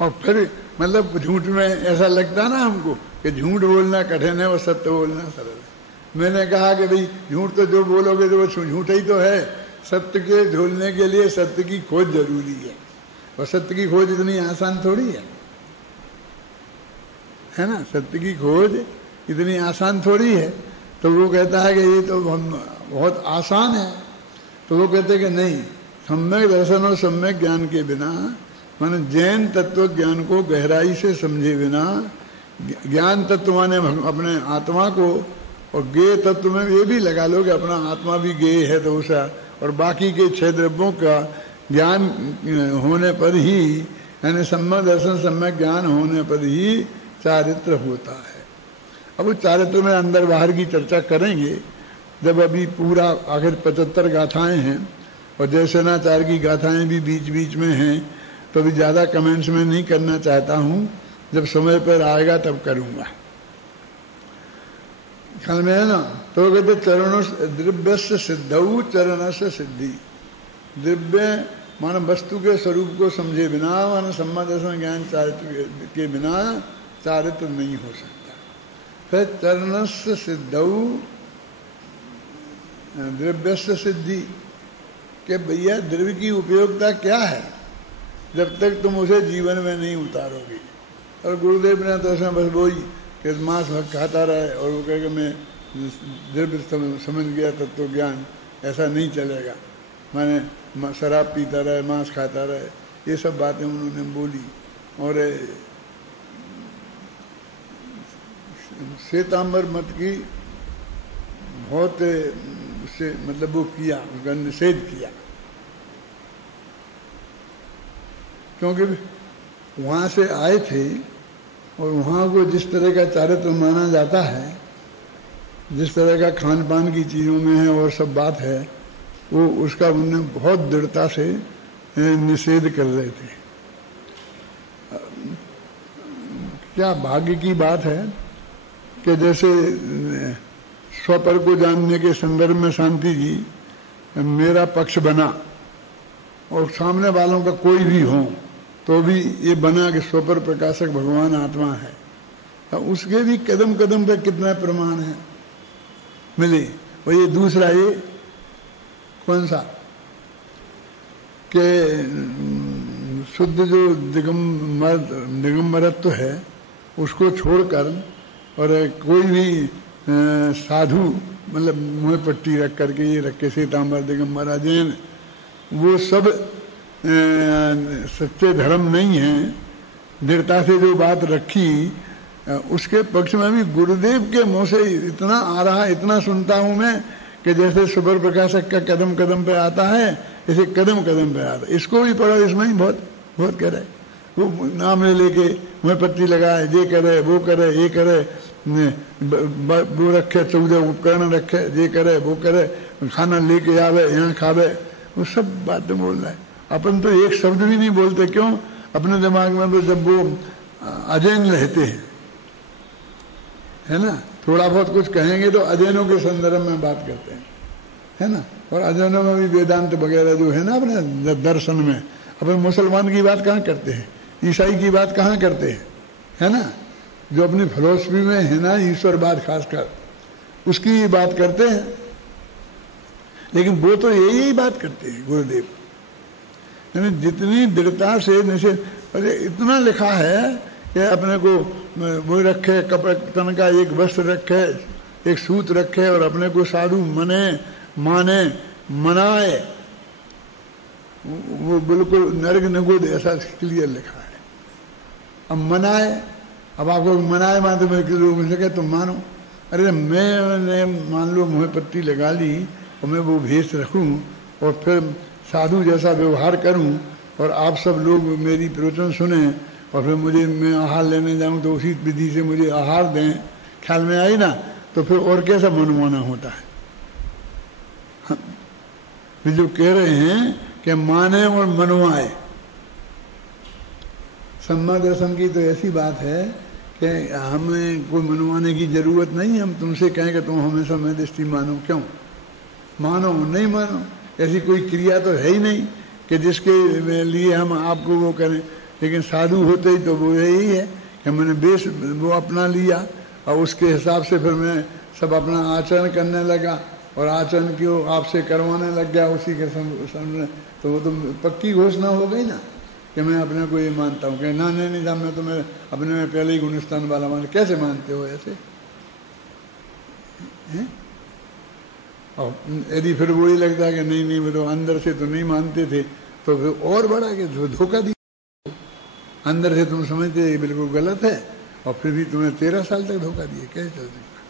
और फिर मतलब झूठ में ऐसा लगता ना हमको कि झूठ बोलना कठिन है और सत्य बोलना सरल है। मैंने कहा कि भाई झूठ तो जो बोलोगे तो वो झूठ ही तो है। सत्य के ढूंढने के लिए सत्य की खोज जरूरी है, और सत्य की खोज इतनी आसान थोड़ी है ना? सत्य की खोज इतनी आसान थोड़ी है। तो वो कहता है कि ये तो बहुत आसान है। तो वो कहते हैं कि नहीं, सम्यक दर्शन और सम्यक ज्ञान के बिना, माने जैन तत्व ज्ञान को गहराई से समझे बिना, ज्ञान तत्व माने अपने आत्मा को, और गेय तत्व में ये भी लगा लो कि अपना आत्मा भी गेय है तो उसा, और बाकी के 6 द्रव्यों का ज्ञान होने पर ही, यानी सम्यक दर्शन सम्यक ज्ञान होने पर ही चारित्र होता है। अब उस चारित्र में अंदर बाहर की चर्चा करेंगे जब अभी पूरा आखिर 75 गाथाएं हैं और जयसेनाचार्य की गाथाएं भी बीच बीच में हैं, तो अभी ज़्यादा कमेंट्स में नहीं करना चाहता हूँ, जब समय पर आएगा तब करूँगा। ख्याल में है ना? तो कहते चरणों द्रव्य से सिद्धऊ चरण से सिद्धि। द्रव्य मानो वस्तु के स्वरूप को समझे बिना, मानो सम्यक दर्शन ज्ञान चारित्र के बिना चारित्र नहीं हो सकता। फिर चरण से सिद्धऊ द्रव्य से सिद्धि कि भैया द्रव्य की उपयोगिता क्या है जब तक तुम उसे जीवन में नहीं उतारोगे। और गुरुदेव ने तो बस वही कि मांस खाता रहे और वो कहे कि मैं द्रव्य समझ गया तत्व ज्ञान, ऐसा नहीं चलेगा। माने शराब पीता रहे, मांस खाता रहे, ये सब बातें उन्होंने बोली। और श्वेतांबर मत की बहुत उससे मतलब वो किया, उसका निषेध किया, क्योंकि वहाँ से आए थे और वहाँ को जिस तरह का चारित्र माना जाता है, जिस तरह का खान पान की चीज़ों में है और सब बात है, वो उसका उन्होंने बहुत दृढ़ता से निषेध कर रहे थे। क्या भाग्य की बात है कि जैसे स्वपर को जानने के संदर्भ में शांति जी मेरा पक्ष बना और सामने वालों का कोई भी हो तो भी ये बना कि स्वपर प्रकाशक भगवान आत्मा है। तो उसके भी कदम कदम पे कितना प्रमाण है मिले। और ये दूसरा, ये कौन सा कि शुद्ध जो दिगंबरत्व है उसको छोड़कर और कोई भी साधु मतलब मुँह पट्टी रख करके ये रख के श्वेतांबर दिगंबर अजैन वो सब सच्चे धर्म नहीं है। दृढ़ता से जो बात रखी उसके पक्ष में भी गुरुदेव के मुँह से इतना आ रहा, इतना सुनता हूँ मैं कि जैसे सुपर प्रकाशक का कदम कदम पे आता है ऐसे कदम कदम पे आता है। इसको भी पढ़ो, इसमें ही बहुत बहुत कह रहे, वो नाम ले लेके मुँह पट्टी लगाए, ये करे वो करे ये करे, वो रखे 14 उपकरण रखे, ये करे वो करे, खाना लेके आवे यहाँ खावे, वो सब बातें बोल रहा है। अपन तो एक शब्द भी नहीं बोलते, क्यों? अपने दिमाग में तो जब वो अजैन रहते हैं है ना, थोड़ा बहुत कुछ कहेंगे तो अजैनों के संदर्भ में बात करते हैं है ना। और अजैनों में भी वेदांत वगैरह जो है ना अपने दर्शन में, अपन मुसलमान की बात कहाँ करते हैं, ईसाई की बात कहाँ करते हैं है ना। जो अपनी फिलोसफी में है ना ईश्वरवाद खासकर, उसकी बात करते हैं, लेकिन वो तो यही बात करते हैं गुरुदेव। यानी जितनी दृढ़ता से जैसे अरे इतना लिखा है कि अपने को वो रखे, कपड़े तन का एक वस्त्र रखे, एक सूत रखे और अपने को साधु माने मनाए, वो बिल्कुल नर्ग निगुद ऐसा क्लियर लिखा है। अब मनाए, अब आपको मनाए मानते में लोग सके तो मानो, अरे मैंने मान लो मुँह पट्टी लगा ली और मैं वो भेष रखूं और फिर साधु जैसा व्यवहार करूं और आप सब लोग मेरी प्रवचन सुने और फिर मुझे मैं आहार लेने जाऊं तो उसी विधि से मुझे आहार दें, ख्याल में आई ना, तो फिर और कैसा मनमाना होता है। हाँ। जो कह रहे हैं कि माने और मनवाए, सम्मा दर्शन की तो ऐसी बात है कि हमें कोई मनवाने की जरूरत नहीं। हम तुमसे कहें कि तुम हमें समय दृष्टि मानो, क्यों मानो? नहीं मानो, ऐसी कोई क्रिया तो है ही नहीं कि जिसके लिए हम आपको वो करें। लेकिन साधु होते ही तो वो यही है कि मैंने बेस वो अपना लिया और उसके हिसाब से फिर मैं सब अपना आचरण करने लगा और आचरण क्यों आपसे करवाने लग गया उसी के सामने, तो वो तो पक्की घोषणा हो गई ना कि मैं अपने को ये मानता हूँ कि ना नहीं था, मैं तो मैं अपने में पहले ही गुणस्थान वाला मान। कैसे मानते हो ऐसे हैं? और यदि फिर वही लगता है कि नहीं नहीं वो तो अंदर से तो नहीं मानते थे, तो फिर और बड़ा कि धोखा दिया। अंदर से तुम समझते ये बिल्कुल गलत है और फिर भी तुम्हें 13 साल तक धोखा दिए, कैसे चल सकता?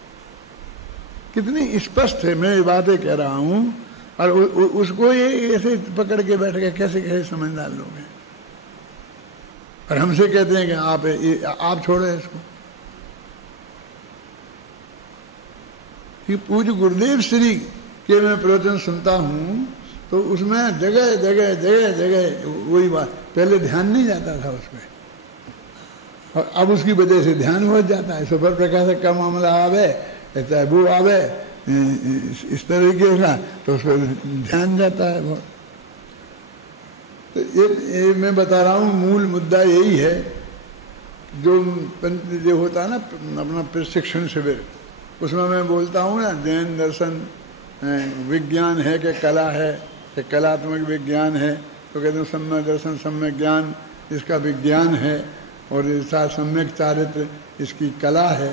कितनी स्पष्ट है मैं ये बातें कह रहा हूँ, और उसको ये ऐसे पकड़ के बैठ गए, कैसे कैसे समझदार लोग हैं। और हमसे कहते हैं कि आप छोड़े इसको। कि पूज्य गुरुदेव श्री के मैं प्रवचन सुनता हूँ तो उसमें जगह जगह जगह जगह वही बात, पहले ध्यान नहीं जाता था उसमें और अब उसकी वजह से ध्यान हो जाता है। सुपर प्रकाशक का मामला आवे, चाहे वो आवे इस तरीके का, तो उस पर ध्यान जाता है बहुत। तो ये मैं बता रहा हूँ, मूल मुद्दा यही है। जो होता है ना अपना प्रशिक्षण शिविर, उसमें मैं बोलता हूँ ना, जैन दर्शन विज्ञान है कि कला है कि कलात्मक विज्ञान है, तो कहते हैं सम्यक दर्शन सम्यक ज्ञान इसका विज्ञान है और इसका सम्यक चारित्र इसकी कला है।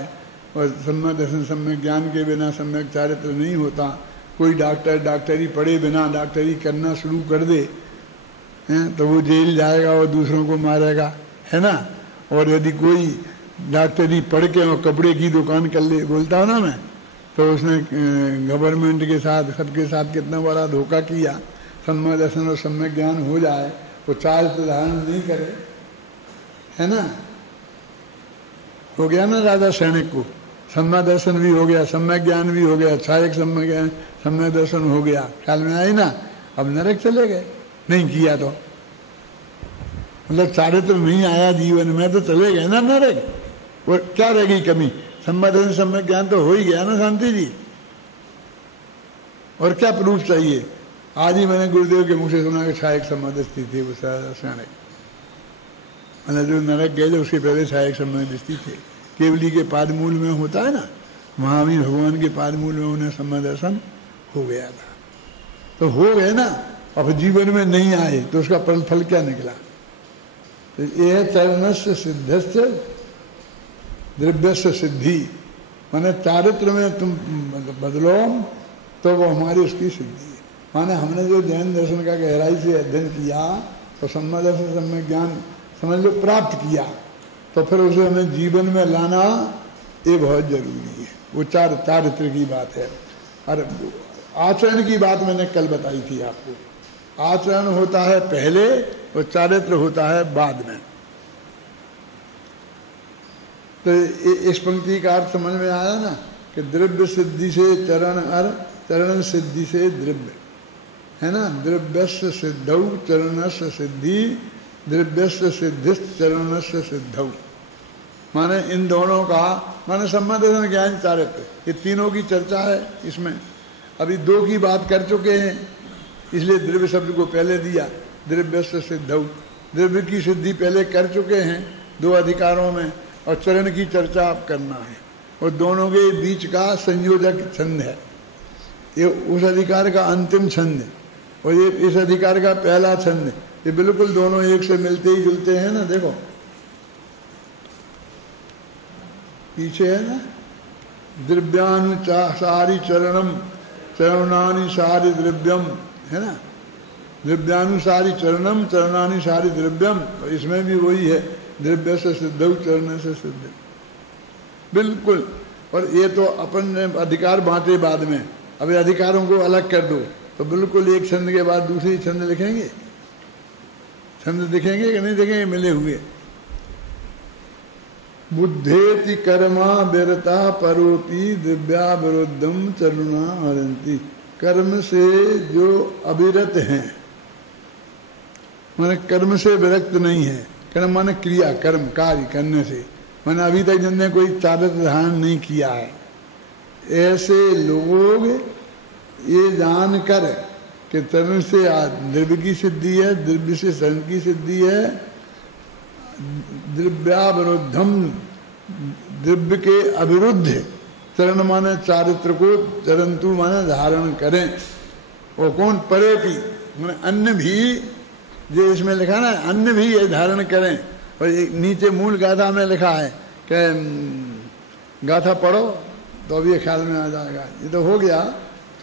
और सम्यक दर्शन सम्यक ज्ञान के बिना सम्यक चारित्र नहीं होता। कोई डॉक्टरी पढ़े बिना डॉक्टरी करना शुरू कर दे हैं तो वो जेल जाएगा और दूसरों को मारेगा, है ना। और यदि कोई डॉक्टरी पढ़ के और कपड़े की दुकान कर ले, बोलता हूँ ना मैं, तो उसने गवर्नमेंट के साथ सबके साथ कितना बड़ा धोखा किया। सम्यक दर्शन और सम्यक ज्ञान हो जाए, वो चारित्र धारण नहीं करे, है ना। हो गया ना राजा सैनिक को, सम्यक दर्शन भी हो गया, सम्यक ज्ञान भी हो गया, छायक सम्यक ज्ञान सम्यक दर्शन हो गया, ख्याल में आई ना। अब नरक चले गए, नहीं किया तो मतलब चारित्र नहीं आया जीवन में तो चले गए ना नरक। और क्या रह गई कमी? सम्यक दर्शन सम्यक ज्ञान तो हो ही गया ना शांति जी। और क्या प्रूफ चाहिए? आज ही मैंने गुरुदेव के मुख से सुना कि छायक सम्यक दृष्टि थी वो सैनिक, मतलब जो नरक गए थे उसके पहले छायक सम्यक दृष्टि थे। केवली के पाद मूल में होता है ना, महावीर भगवान के पाद मूल में उन्हें सम्यक दर्शन हो गया था। तो हो गए ना, अब जीवन में नहीं आए तो उसका फल क्या निकला? तो ये चरणस्य सिद्धस्य द्रव्यस्य सिद्धि, माने चारित्र में तुम बदलो तो वो हमारी उसकी सिद्धि है। माने हमने जो जैन दर्शन का गहराई से अध्ययन किया तो सम्यक दर्शन सम्यक ज्ञान समझ लो प्राप्त किया, तो फिर उसे हमें जीवन में लाना ये बहुत जरूरी है। वो चारित्र की बात है। और आचरण की बात मैंने कल बताई थी आपको, आचरण होता है पहले और चारित्र होता है बाद में। तो इस पंक्ति का अर्थ समझ में आया ना कि द्रव्य सिद्धि से चरण, और चरण सिद्धि से द्रव्य, है ना। द्रव्यस्य सिद्धौ चरणस्य सिद्धि, द्रव्यस्य सिद्धिश्च चरणस्य सिद्धौ। माने इन दोनों का माने सम्यक दर्शन ज्ञान चारित्र, ये तीनों की चर्चा है इसमें। अभी दो की बात कर चुके हैं, इसलिए द्रव्य शब्द को पहले दिया। द्रव्यस्य सिद्धौ, द्रव्य की सिद्धि पहले कर चुके हैं दो अधिकारों में, और चरण की चर्चा आप करना है। और दोनों के बीच का संयोजक छंद है, ये उस अधिकार का अंतिम छंद है और ये इस अधिकार का पहला छंद है। ये बिल्कुल दोनों एक से मिलते ही जुलते हैं ना। देखो पीछे है ना, द्रव्यानुसारी चरणम चरणानुसारी द्रव्यम, है ना। द्रव्यानुसारी चरणम चरणानुसारी द्रव्यम, और इसमें भी वही है, द्रव्य से सिद्धौ चरण से सिद्ध, बिल्कुल। और ये तो अपन ने अधिकार बांटे बाद में, अभी अधिकारों को अलग कर दो तो बिल्कुल एक छंद के बाद दूसरी छंद लिखेंगे, छंद दिखेंगे कि नहीं दिखेंगे मिले हुए। बुद्धेति कर्मा विरता परोपि दिव्या विरुद्धम चरुणा हरंती। कर्म से जो अविरत हैं, माने कर्म से विरक्त नहीं है। कर्म माने क्रिया, कर्म कार्य करने से, माने अभी तक जिनने कोई चारित्र धारण नहीं किया है, ऐसे लोग ये जानकर कि चरण से द्रव्य की सिद्धि है, द्रव्य से चरण की सिद्धि है, द्रव्याविरुद्धम, द्रव्य के अविरुद्ध चरण माने चारित्र को, चरंतु माने धारण करें। और कौन? परे भी, माने अन्य भी, जो इसमें लिखा ना अन्य भी ये धारण करें। और नीचे मूल गाथा में लिखा है कि गाथा पढ़ो तो अभी ये ख्याल में आ जाएगा। ये तो हो गया,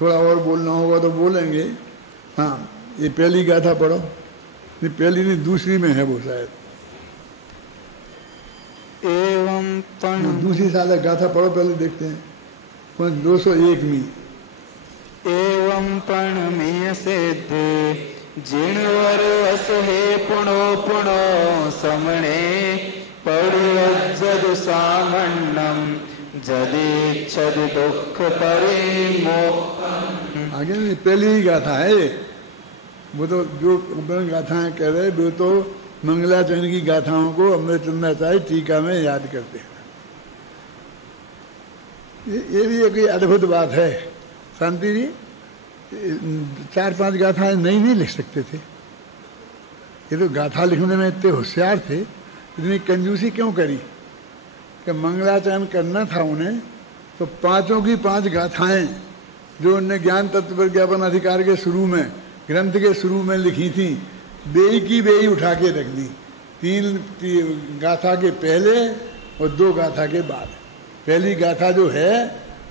थोड़ा और बोलना होगा तो बोलेंगे। हाँ, ये पहली गाथा पढ़ो, ये पहली नहीं दूसरी में है वो शायद। एवं दूसरी साल गाथा पढ़ो, पहले देखते हैं 201 में। एवं प्रणमीय सिद्धि जिणवर वस हे पुणो पुणो समणे पड़िवज्जदु सामन्नम जदिच्छद दुख परिमोक्तम। आगे नहीं, पहली ही गाथा है ये। वो तो जो गाथाएं कह रहे वो तो मंगलाचरण की गाथाओं को अमृतचंद्राचार्य टीका में याद करते हैं। ये भी एक अद्भुत बात है। शांति जी 4-5 गाथाएं नहीं लिख सकते थे। ये तो गाथा लिखने में इतने होशियार थे, इतनी कंजूसी क्यों करी कि मंगलाचरण करना था उन्हें, तो 5 की 5 गाथाएं जो उनने ज्ञान तत्व प्रज्ञापन अधिकार के शुरू में, ग्रंथ के शुरू में लिखी थी, बेई की बेई उठा के रख दी। 3 गाथा के पहले और 2 गाथा के बाद। पहली गाथा जो है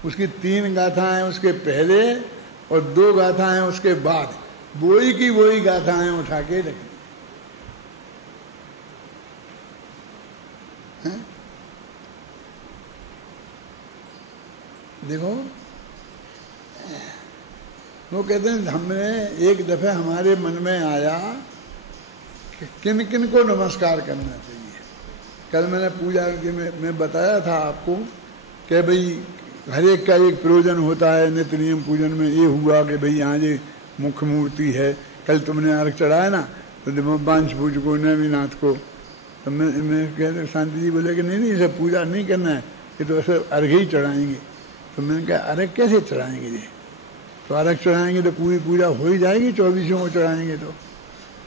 उसकी 3 गाथाएं उसके पहले और 2 गाथाएं उसके बाद, वही की वही गाथाएं उठा के रख दी। देखो वो कहते हैं, हमने एक दफे हमारे मन में आया कि किन किन को नमस्कार करना चाहिए। कल मैंने पूजा में बताया था आपको कि भाई हर एक का एक प्रयोजन होता है। नित्य नियम पूजन में ये हुआ कि भाई यहाँ ये मुख्य मूर्ति है। कल तुमने अर्घ चढ़ाया ना तो बांस पूजको नवीनाथ को, तो मैं कहते शांति जी बोले कि नहीं इसे पूजा नहीं करना है, ये तो ऐसे अर्घ ही चढ़ाएंगे। तो मैंने कहा अर्घ कैसे चढ़ाएंगे जी? तो अर्घ चढ़ाएंगे तो पूरी पूजा हो ही जाएगी, 24 को चढ़ाएंगे तो।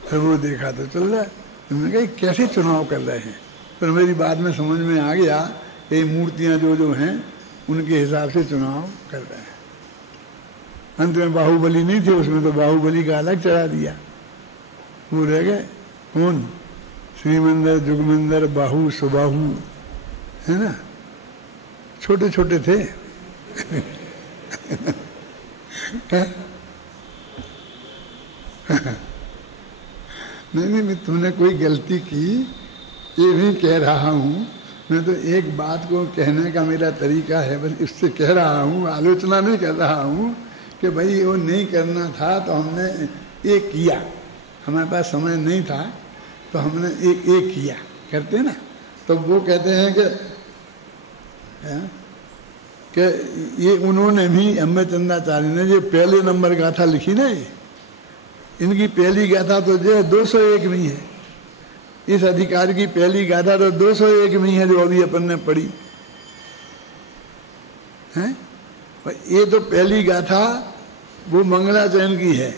फिर वो देखा तो चल रहा है। तो मैंने कहा कैसे चुनाव कर रहे हैं? फिर मेरी बात में समझ में आ गया, ये मूर्तियाँ जो हैं उनके हिसाब से चुनाव कर रहे हैं। अंत में बाहुबली नहीं थे उसमें, तो बाहुबली का अलग चढ़ा दिया। वो रह गए कौन? श्रीमंदर, जुगमंदर, बाहु, सुबाहु, है ना, छोटे छोटे थे। नहीं, तुमने कोई गलती की ये नहीं कह रहा हूँ मैं, तो एक बात को कहने का मेरा तरीका है, बस इससे कह रहा हूँ, आलोचना नहीं कर रहा हूँ कि भाई वो नहीं करना था तो हमने ये किया, हमारे पास समय नहीं था तो हमने ये किया, करते ना। तो वो कहते हैं कि ये उन्होंने भी अम्बे चंदाचार्य ने जो पहले नंबर गाथा लिखी ना, ये इनकी पहली गाथा तो जो 201 में है, इस अधिकार की पहली गाथा तो 201 में है जो अभी अपन ने पढ़ी है। ये तो पहली गाथा वो मंगलाचरण की है,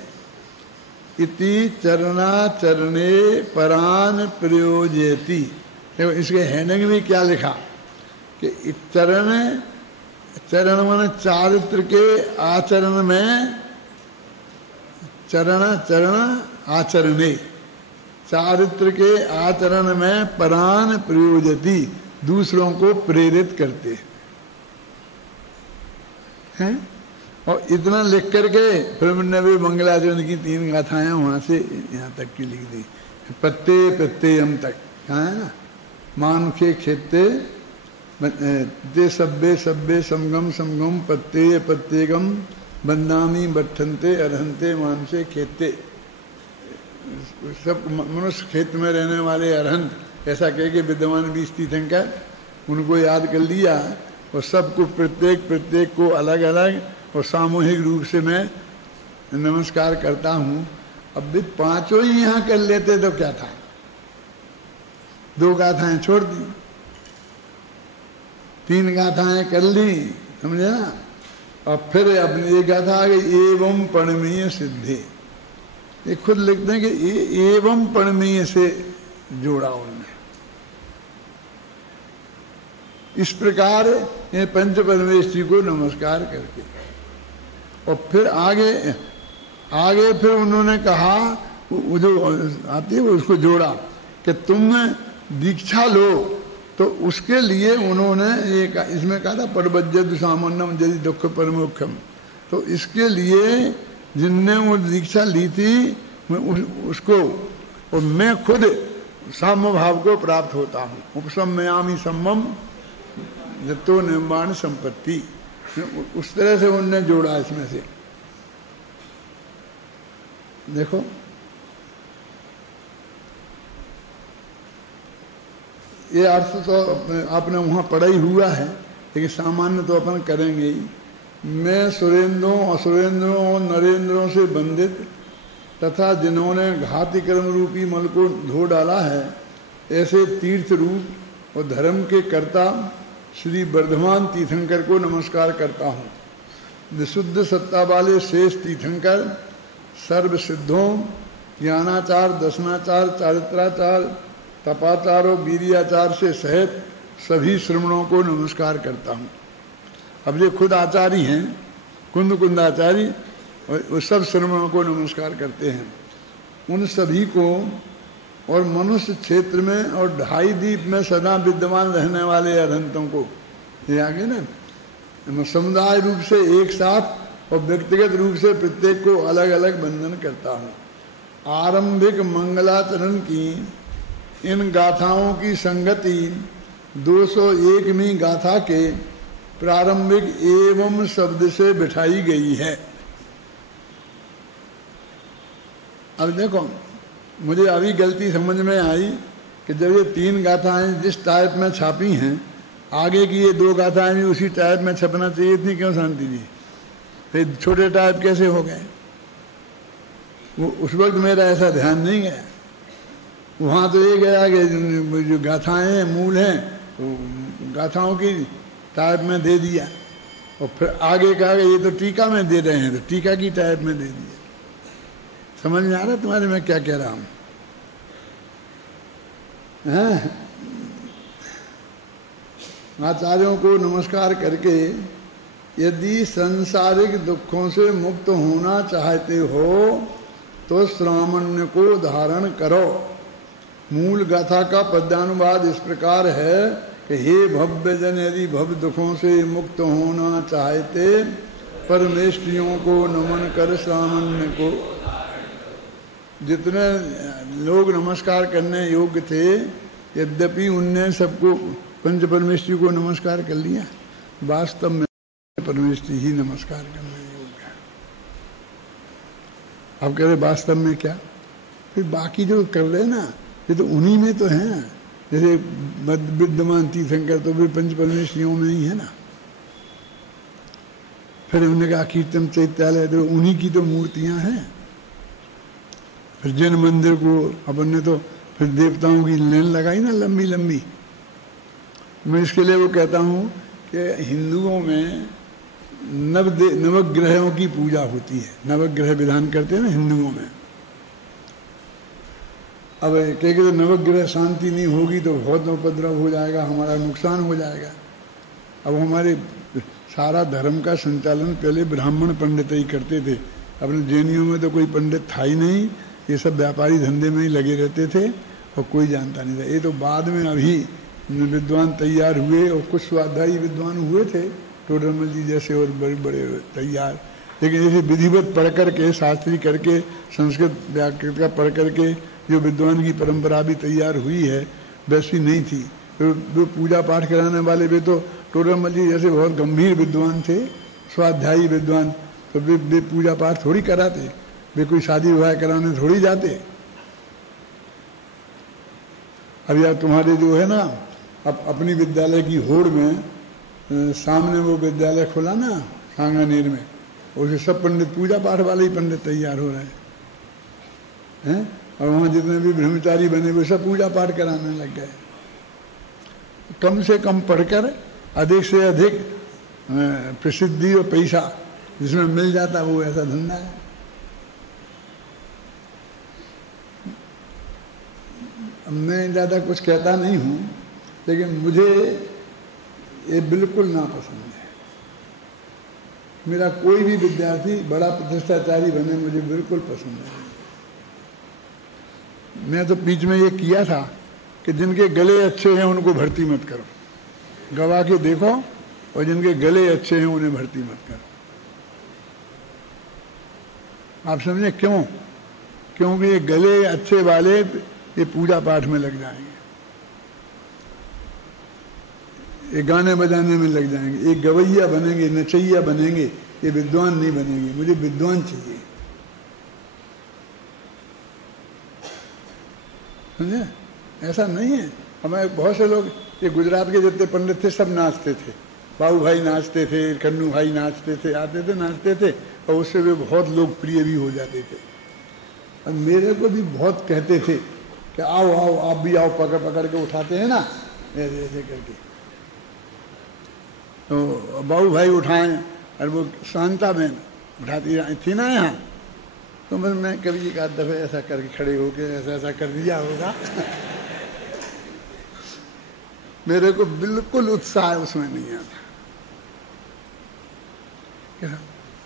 इति चरणाचरणे परान प्रयोजयति। देखो इसके हेडिंग में क्या लिखा कि चरण माने चारित्र के आचरण में, चरण आचरणे, चारित्र के आचरण में परान प्रयोजति, दूसरों को प्रेरित करते हैं। और इतना लिख करके फिर मैंने भी मंगलाचरण की 3 गाथाएं वहां से यहाँ तक की लिख दी, प्रत्यय प्रत्ययम तक, कहाँ है ना, मानुषे क्षेत्रे ते सब्बे सब्बे समगम समगम प्रत्यय प्रत्येगम बंदामी बठनते अरहंते मानुषे खेते। सब मनुष्य क्षेत्र में रहने वाले अरहंत ऐसा कह के विद्वान 20 तीर्थंकर उनको याद कर लिया, और सबको प्रत्येक को अलग अलग और सामूहिक रूप से मैं नमस्कार करता हूँ। अब भी 5 ही यहाँ कर लेते तो क्या था, 2 गाथाएं छोड़ दी, 3 गाथाएं कर ली, समझे ना। और फिर अपनी एक गाथा आ गई, एवं पणमीय सिद्धे, ये खुद लिखते हैं कि एवं पणमीय से जोड़ा उन्होंने। इस प्रकार ये पंच परमेश्वरी को नमस्कार करके, और फिर आगे फिर उन्होंने कहा, वो जो आती है उसको जोड़ा कि तुम दीक्षा लो, तो उसके लिए उन्होंने ये इसमें कहा था परवज्जद सामान्यम यदि दुख परमोक्षम। तो इसके लिए जिनने वो दीक्षा ली थी मैं उसको, और मैं खुद साम्य भाव को प्राप्त होता हूँ, उपसम्यामि सम्मम जतो निर्माण संपत्ति, उस तरह से उनने जोड़ा इसमें से। देखो ये अर्थ तो आपने वहाँ पढ़ा ही हुआ है, लेकिन सामान्य तो अपन करेंगे ही। मैं सुरेंद्रों असुरेंद्रों और नरेंद्रों से बंधित तथा जिन्होंने घाती कर्म रूपी मल को धो डाला है, ऐसे तीर्थ रूप और धर्म के कर्ता श्री वर्धमान तीर्थंकर को नमस्कार करता हूँ। विशुद्ध सत्ता वाले शेष तीर्थंकर सर्व सिद्धों, ज्ञानाचार, दर्शनाचार, चारित्राचार, तपाचार और वीर्याचार से सहित सभी श्रमणों को नमस्कार करता हूँ। अब ये खुद आचार्य हैं, कुंदाचार्य, और वो सब श्रमणों को नमस्कार करते हैं। उन सभी को और मनुष्य क्षेत्र में और 2.5 द्वीप में सदा विद्यमान रहने वाले अरहंतों को, ये आगे ना, समुदाय रूप से एक साथ और व्यक्तिगत रूप से प्रत्येक को अलग अलग वंदन करता हूँ। आरंभिक मंगलाचरण की इन गाथाओं की संगति 201वीं गाथा के प्रारंभिक एवं शब्द से बिठाई गई है। अब देखो, मुझे अभी गलती समझ में आई कि जब ये 3 गाथाएं जिस टाइप में छापी हैं, आगे की ये 2 गाथाएं भी उसी टाइप में छपना चाहिए थी, क्यों शांति जी? फिर छोटे टाइप कैसे हो गए? वो उस वक्त मेरा ऐसा ध्यान नहीं गया। वहाँ तो ये गया कि जो गाथाएं हैं, मूल हैं, तो गाथाओं की टाइप में दे दिया, और फिर आगे कहा कि ये तो टीका में दे रहे हैं, तो टीका की टाइप में दे दिया। समझ में आ रहा तुम्हारे मैं क्या कह रहा हूँ? आचार्यों को नमस्कार करके यदि सांसारिक दुखों से मुक्त होना चाहते हो तो श्रामण्य को धारण करो। मूल गाथा का पद्यानुवाद इस प्रकार है कि हे भव्य जन, यदि भव दुखों से मुक्त होना चाहते, परमेष्ठियों को नमन कर सामान्य को। जितने लोग नमस्कार करने योग्य थे, यद्यपि उनने सबको पंच परमेष्ठी को नमस्कार कर लिया, वास्तव में परमेष्ठी ही नमस्कार करने योग्य है। अब कह रहे वास्तव में क्या, फिर बाकी जो कर रहे ना ये तो उन्हीं में तो हैं। जैसे विद्यमान तीर्थंकर तो भी पंच परमेष्ठियों में ही है ना। फिर उन्होंने कहा कीर्तन चैत्यालय तो उन्हीं की तो मूर्तियां हैं। फिर जैन मंदिर को अपन ने तो फिर देवताओं की लाइन लगाई ना लंबी लंबी। मैं इसके लिए वो कहता हूँ कि हिंदुओं में नवग्रहों की पूजा होती है, नवग्रह विधान करते हैं ना हिंदुओं में। अब कह तो नवग्रह शांति नहीं होगी तो बहुत उपद्रव हो जाएगा, हमारा नुकसान हो जाएगा। अब हमारे सारा धर्म का संचालन पहले ब्राह्मण पंडित ही करते थे। अपने जैनियों में तो कोई पंडित था ही नहीं, ये सब व्यापारी धंधे में ही लगे रहते थे और कोई जानता नहीं था। ये तो बाद में अभी विद्वान तैयार हुए और कुछ स्वाध्यायी विद्वान हुए थे, टोडरमल जी जैसे और बड़े बड़े तैयार। लेकिन जैसे विधिवत पढ़ करके, शास्त्री करके, संस्कृत व्याकरण का पढ़ करके जो विद्वान की परंपरा भी तैयार हुई है वैसी नहीं थी। तो पूजा पाठ कराने वाले वे तो टोडरमल जी जैसे बहुत गंभीर विद्वान थे, स्वाध्यायी विद्वान, तो वे पूजा पाठ थोड़ी कराते, वे कोई शादी विवाह कराने थोड़ी जाते। अब यार तुम्हारे जो है ना, अब अपनी विद्यालय की होड़ में सामने वो विद्यालय खुला ना सांगानेर में, उसे सब पंडित पूजा पाठ वाले ही पंडित तैयार हो रहे हैं। और वहाँ जितने भी ब्रह्मचारी बने वो सब पूजा पाठ कराने लग गए। कम से कम पढ़कर अधिक से अधिक प्रसिद्धि और पैसा जिसमें मिल जाता वो ऐसा धंधा है। मैं ज़्यादा कुछ कहता नहीं हूँ, लेकिन मुझे ये बिल्कुल नापसंद है। मेरा कोई भी विद्यार्थी बड़ा प्रतिष्ठाचारी बने मुझे बिल्कुल पसंद है। मैं तो बीच में ये किया था कि जिनके गले अच्छे हैं उनको भर्ती मत करो, गवा के देखो, और जिनके गले अच्छे हैं उन्हें भर्ती मत करो। आप समझे क्यों? क्योंकि ये गले अच्छे वाले ये पूजा पाठ में लग जाएंगे, ये गाने बजाने में लग जाएंगे, ये गवैया बनेंगे, नचैया बनेंगे, ये विद्वान नहीं बनेंगे। मुझे विद्वान चाहिए, समझे? ऐसा नहीं है। हमारे बहुत से लोग, ये गुजरात के जितने पंडित थे सब नाचते थे, बाबू भाई नाचते थे, कन्नू भाई नाचते थे, आते थे नाचते थे, और उससे वे बहुत लोकप्रिय भी हो जाते थे। और मेरे को भी बहुत कहते थे कि आओ आओ आप भी आओ, पकड़ पकड़ के उठाते हैं ना ऐसे ऐसे करके। तो बाबू भाई उठाएं, और वो शांता बहन उठाती थी ना यहाँ, तो बस मैं कभी एक आध दफे ऐसा करके खड़े होके ऐसा ऐसा कर दिया होगा। मेरे को बिल्कुल उत्साह उसमें नहीं आता।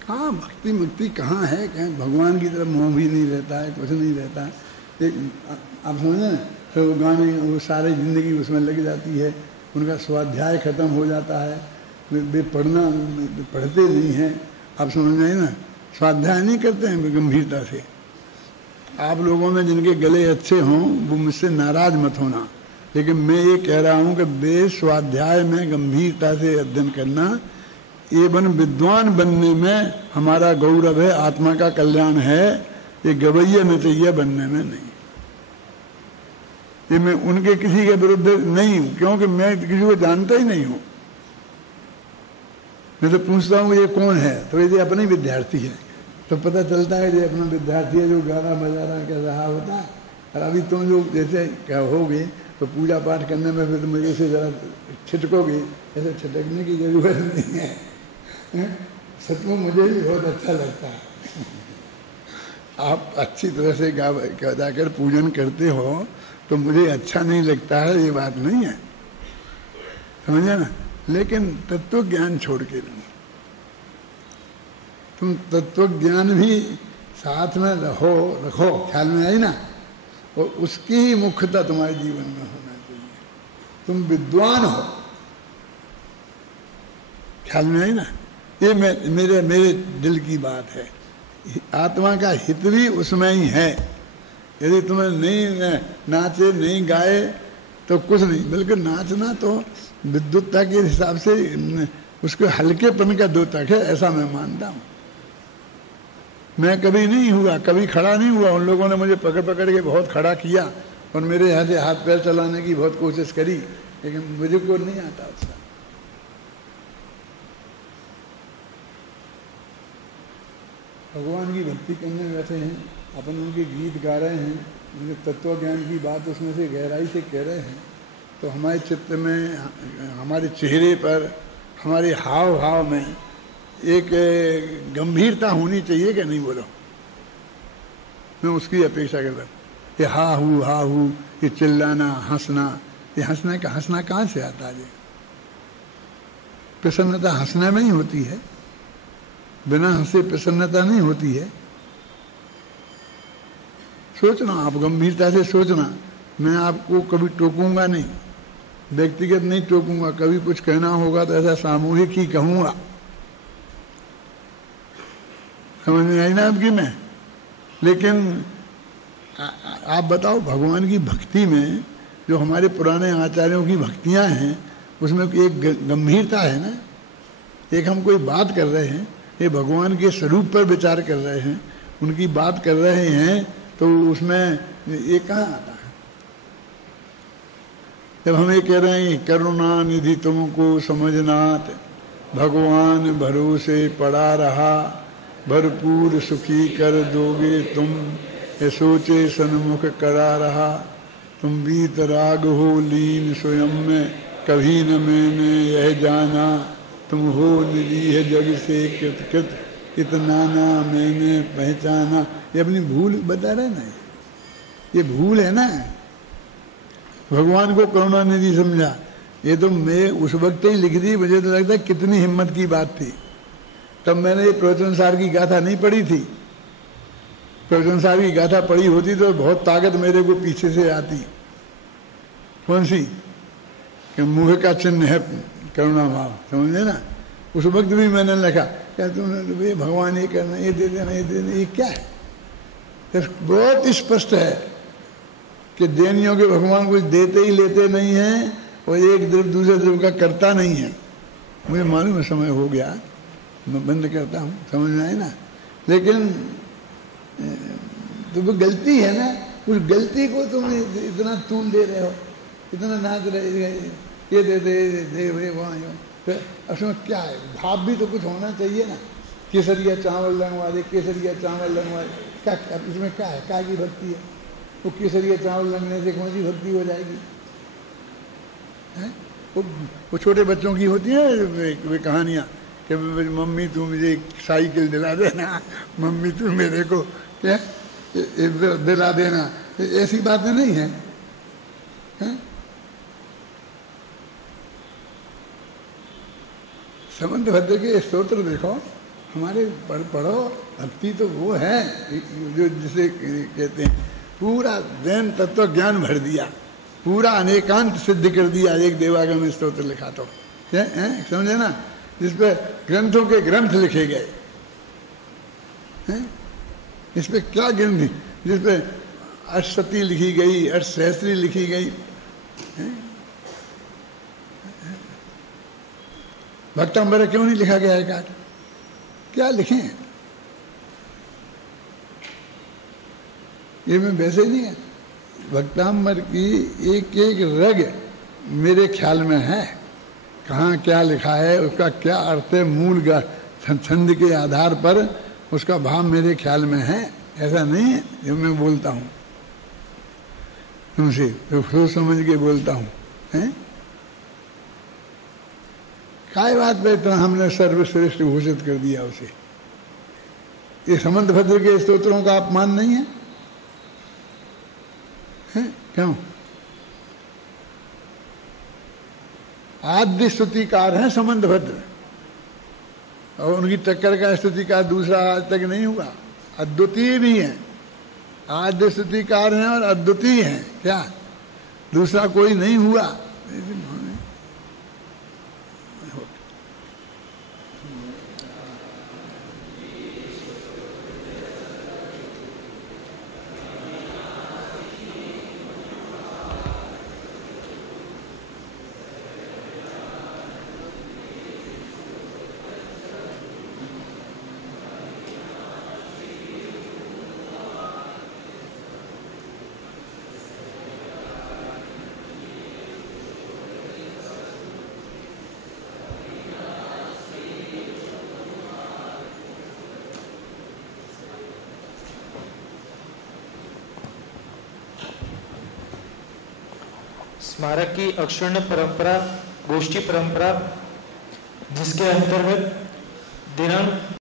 कहाँ भक्ति मुक्ति कहाँ है, कहीं भगवान की तरफ मोह भी नहीं रहता है, कुछ नहीं रहता है। एक आप समझे ना, तो वो गाने वो सारी जिंदगी उसमें लग जाती है, उनका स्वाध्याय खत्म हो जाता है, वे पढ़ते नहीं हैं। आप समझ रहे ना, स्वाध्याय नहीं करते हैं गंभीरता से। आप लोगों में जिनके गले अच्छे हों वो मुझसे नाराज मत होना, लेकिन मैं ये कह रहा हूँ कि बे स्वाध्याय में गंभीरता से अध्ययन करना एवं विद्वान बनने में हमारा गौरव है, आत्मा का कल्याण है। ये गवैया नचैया बनने में नहीं। ये मैं उनके किसी के विरुद्ध नहीं हूँ, क्योंकि मैं किसी को जानता ही नहीं हूँ। मैं तो पूछता हूँ ये कौन है, तो ये अपने विद्यार्थी है, तो पता चलता है ये अपना विद्यार्थी है जो गाना बजाना कर रहा होता है। और अभी तुम जो जैसे कहोगे तो पूजा पाठ करने में फिर मुझे से ज़रा छिटकोगे, ऐसे छिटकने की जरूरत नहीं है। सचमुच मुझे भी बहुत अच्छा लगता है। आप अच्छी तरह से गा जाकर पूजन करते हो तो मुझे अच्छा नहीं लगता है, ये बात नहीं है, समझे ना। लेकिन तत्व ज्ञान छोड़ के नहीं, तुम तत्व ज्ञान भी साथ में रखो, ख्याल में आई ना। और उसकी ही मुख्यता तुम्हारे जीवन में होना चाहिए। तुम विद्वान हो, ख्याल में आई ना? ये मेरे दिल की बात है। आत्मा का हित भी उसमें ही है। यदि तुम्हें नहीं नाचे नहीं गाए तो कुछ नहीं, बल्कि नाचना तो विद्युतता के हिसाब से उसके हल्केपन का द्योतक है, ऐसा मैं मानता हूँ। मैं कभी नहीं हुआ, कभी खड़ा नहीं हुआ। उन लोगों ने मुझे पकड़ पकड़ के बहुत खड़ा किया और मेरे यहाँ से हाथ पैर चलाने की बहुत कोशिश करी, लेकिन मुझे को नहीं आता उसका। भगवान की भक्ति करने बैठे हैं, अपन उनके गीत गा रहे हैं, उनके तत्व ज्ञान की बात उसमें से गहराई से कह रहे हैं, तो हमारे चित्त में, हमारे चेहरे पर, हमारे हाव भाव में एक गंभीरता होनी चाहिए कि नहीं? बोलो, मैं उसकी अपेक्षा करता हूँ। ये हा हू, ये चिल्लाना, हंसना, ये हंसना कहाँ से आता है? प्रसन्नता हंसने में ही होती है, बिना हंसे प्रसन्नता नहीं होती है। सोचना, आप गंभीरता से सोचना। मैं आपको कभी टोकूंगा नहीं, व्यक्तिगत नहीं टोकूंगा। कभी कुछ कहना होगा तो ऐसा सामूहिक ही कहूंगा। समझ में आई ना आपकी? मैं लेकिन आप बताओ, भगवान की भक्ति में जो हमारे पुराने आचार्यों की भक्तियां हैं, उसमें एक गंभीरता है ना। एक हम कोई बात कर रहे हैं, ये भगवान के स्वरूप पर विचार कर रहे हैं, उनकी बात कर रहे हैं, तो उसमें ये कहाँ आता है? जब हम ये कह रहे हैं करुणा निधि तुमको समझनाथ, भगवान भरोसे पड़ा रहा, भरपूर सुखी कर दोगे तुम, ये सोचे सन्मुख करा रहा, तुम बीत राग हो लीन स्वयं में, कभी न मैंने यह जाना, तुम हो निधि है जग से कृत कृत, इतना ना मैंने पहचाना। ये अपनी भूल बता रहे ना, ये भूल है ना। भगवान को करुणा निधि समझा, ये तो मैं उस वक्त ही लिख दी। मुझे तो लगता है कितनी हिम्मत की बात थी। तब मैंने ये प्रवचनसार की गाथा नहीं पढ़ी थी। प्रवचनसार की गाथा पढ़ी होती तो बहुत ताकत मेरे को पीछे से आती। कौन सी? कि मुँह का चिन्ह है करुणा भाव, समझे ना? उस वक्त भी मैंने लिखा, क्या तुमने भगवान ये करना, ये दे देना, ये दे देना, ये क्या है? बहुत स्पष्ट है कि देनियों के भगवान कुछ देते ही लेते नहीं हैं और एक द्रव दूसरे द्रव का करता नहीं है। मुझे मालूम है समय हो गया, मैं बंद करता हूँ, समझ में आए ना? लेकिन तो वो गलती है ना, उस गलती को तुम इतना तूल दे रहे हो, इतना नाच रहे, ये दे वहाँ फिर उसमें क्या है? भाव भी तो कुछ होना चाहिए ना। केसरिया चावल रंगवा दे, केसरिया चावल रंगवा दे, क्या इसमें क्या है? क्या की भक्ति है? वो केसरिया चावल रंगने से कौन सी भक्ति हो जाएगी? है वो छोटे बच्चों की होती है वे कहानियाँ कि मम्मी तू मुझे एक साइकिल दिला देना, मम्मी तू मेरे को क्या दिला देना, ऐसी बातें नहीं है, है? समंत भद्र के स्तोत्र देखो, हमारे पढ़ो। भक्ति तो वो है जो जिसे कहते हैं पूरा जैन तत्व ज्ञान भर दिया, पूरा अनेकांत सिद्ध कर दिया। एक देवागम स्तोत्र लिखा तो समझे ना, जिसपे ग्रंथों के ग्रंथ लिखे गए हैं। इस पे क्या ग्रंथ, जिसपे अष्टसती लिखी गई, अष्टसहस्त्री लिखी गई है? भक्तांबर क्यों नहीं लिखा गया है? का क्या लिखे? ये मैं वैसे नहीं है। भक्तांबर की एक एक रग मेरे ख्याल में है, कहाँ क्या लिखा है, उसका क्या अर्थ है, मूल छंद के आधार पर उसका भाव मेरे ख्याल में है। ऐसा नहीं है जो मैं बोलता हूँ तुमसे, तो सोच समझ के बोलता हूँ। हैं काय बात पे इतना हमने सर्वश्रेष्ठ घोषित कर दिया उसे? ये समंत भद्र के स्तोत्रों का अपमान नहीं है? हैं? क्यों? आद्य स्तुतिकार हैं समंत भद्र, और उनकी टक्कर का स्तुतिकार दूसरा आज तक नहीं हुआ। अद्वितीय भी हैं, आद्य स्थितिकार हैं और अद्वितीय हैं। क्या दूसरा कोई नहीं हुआ? स्मारक की अक्षुण्ण परंपरा गोष्ठी परंपरा, जिसके अंतर्गत दिनांक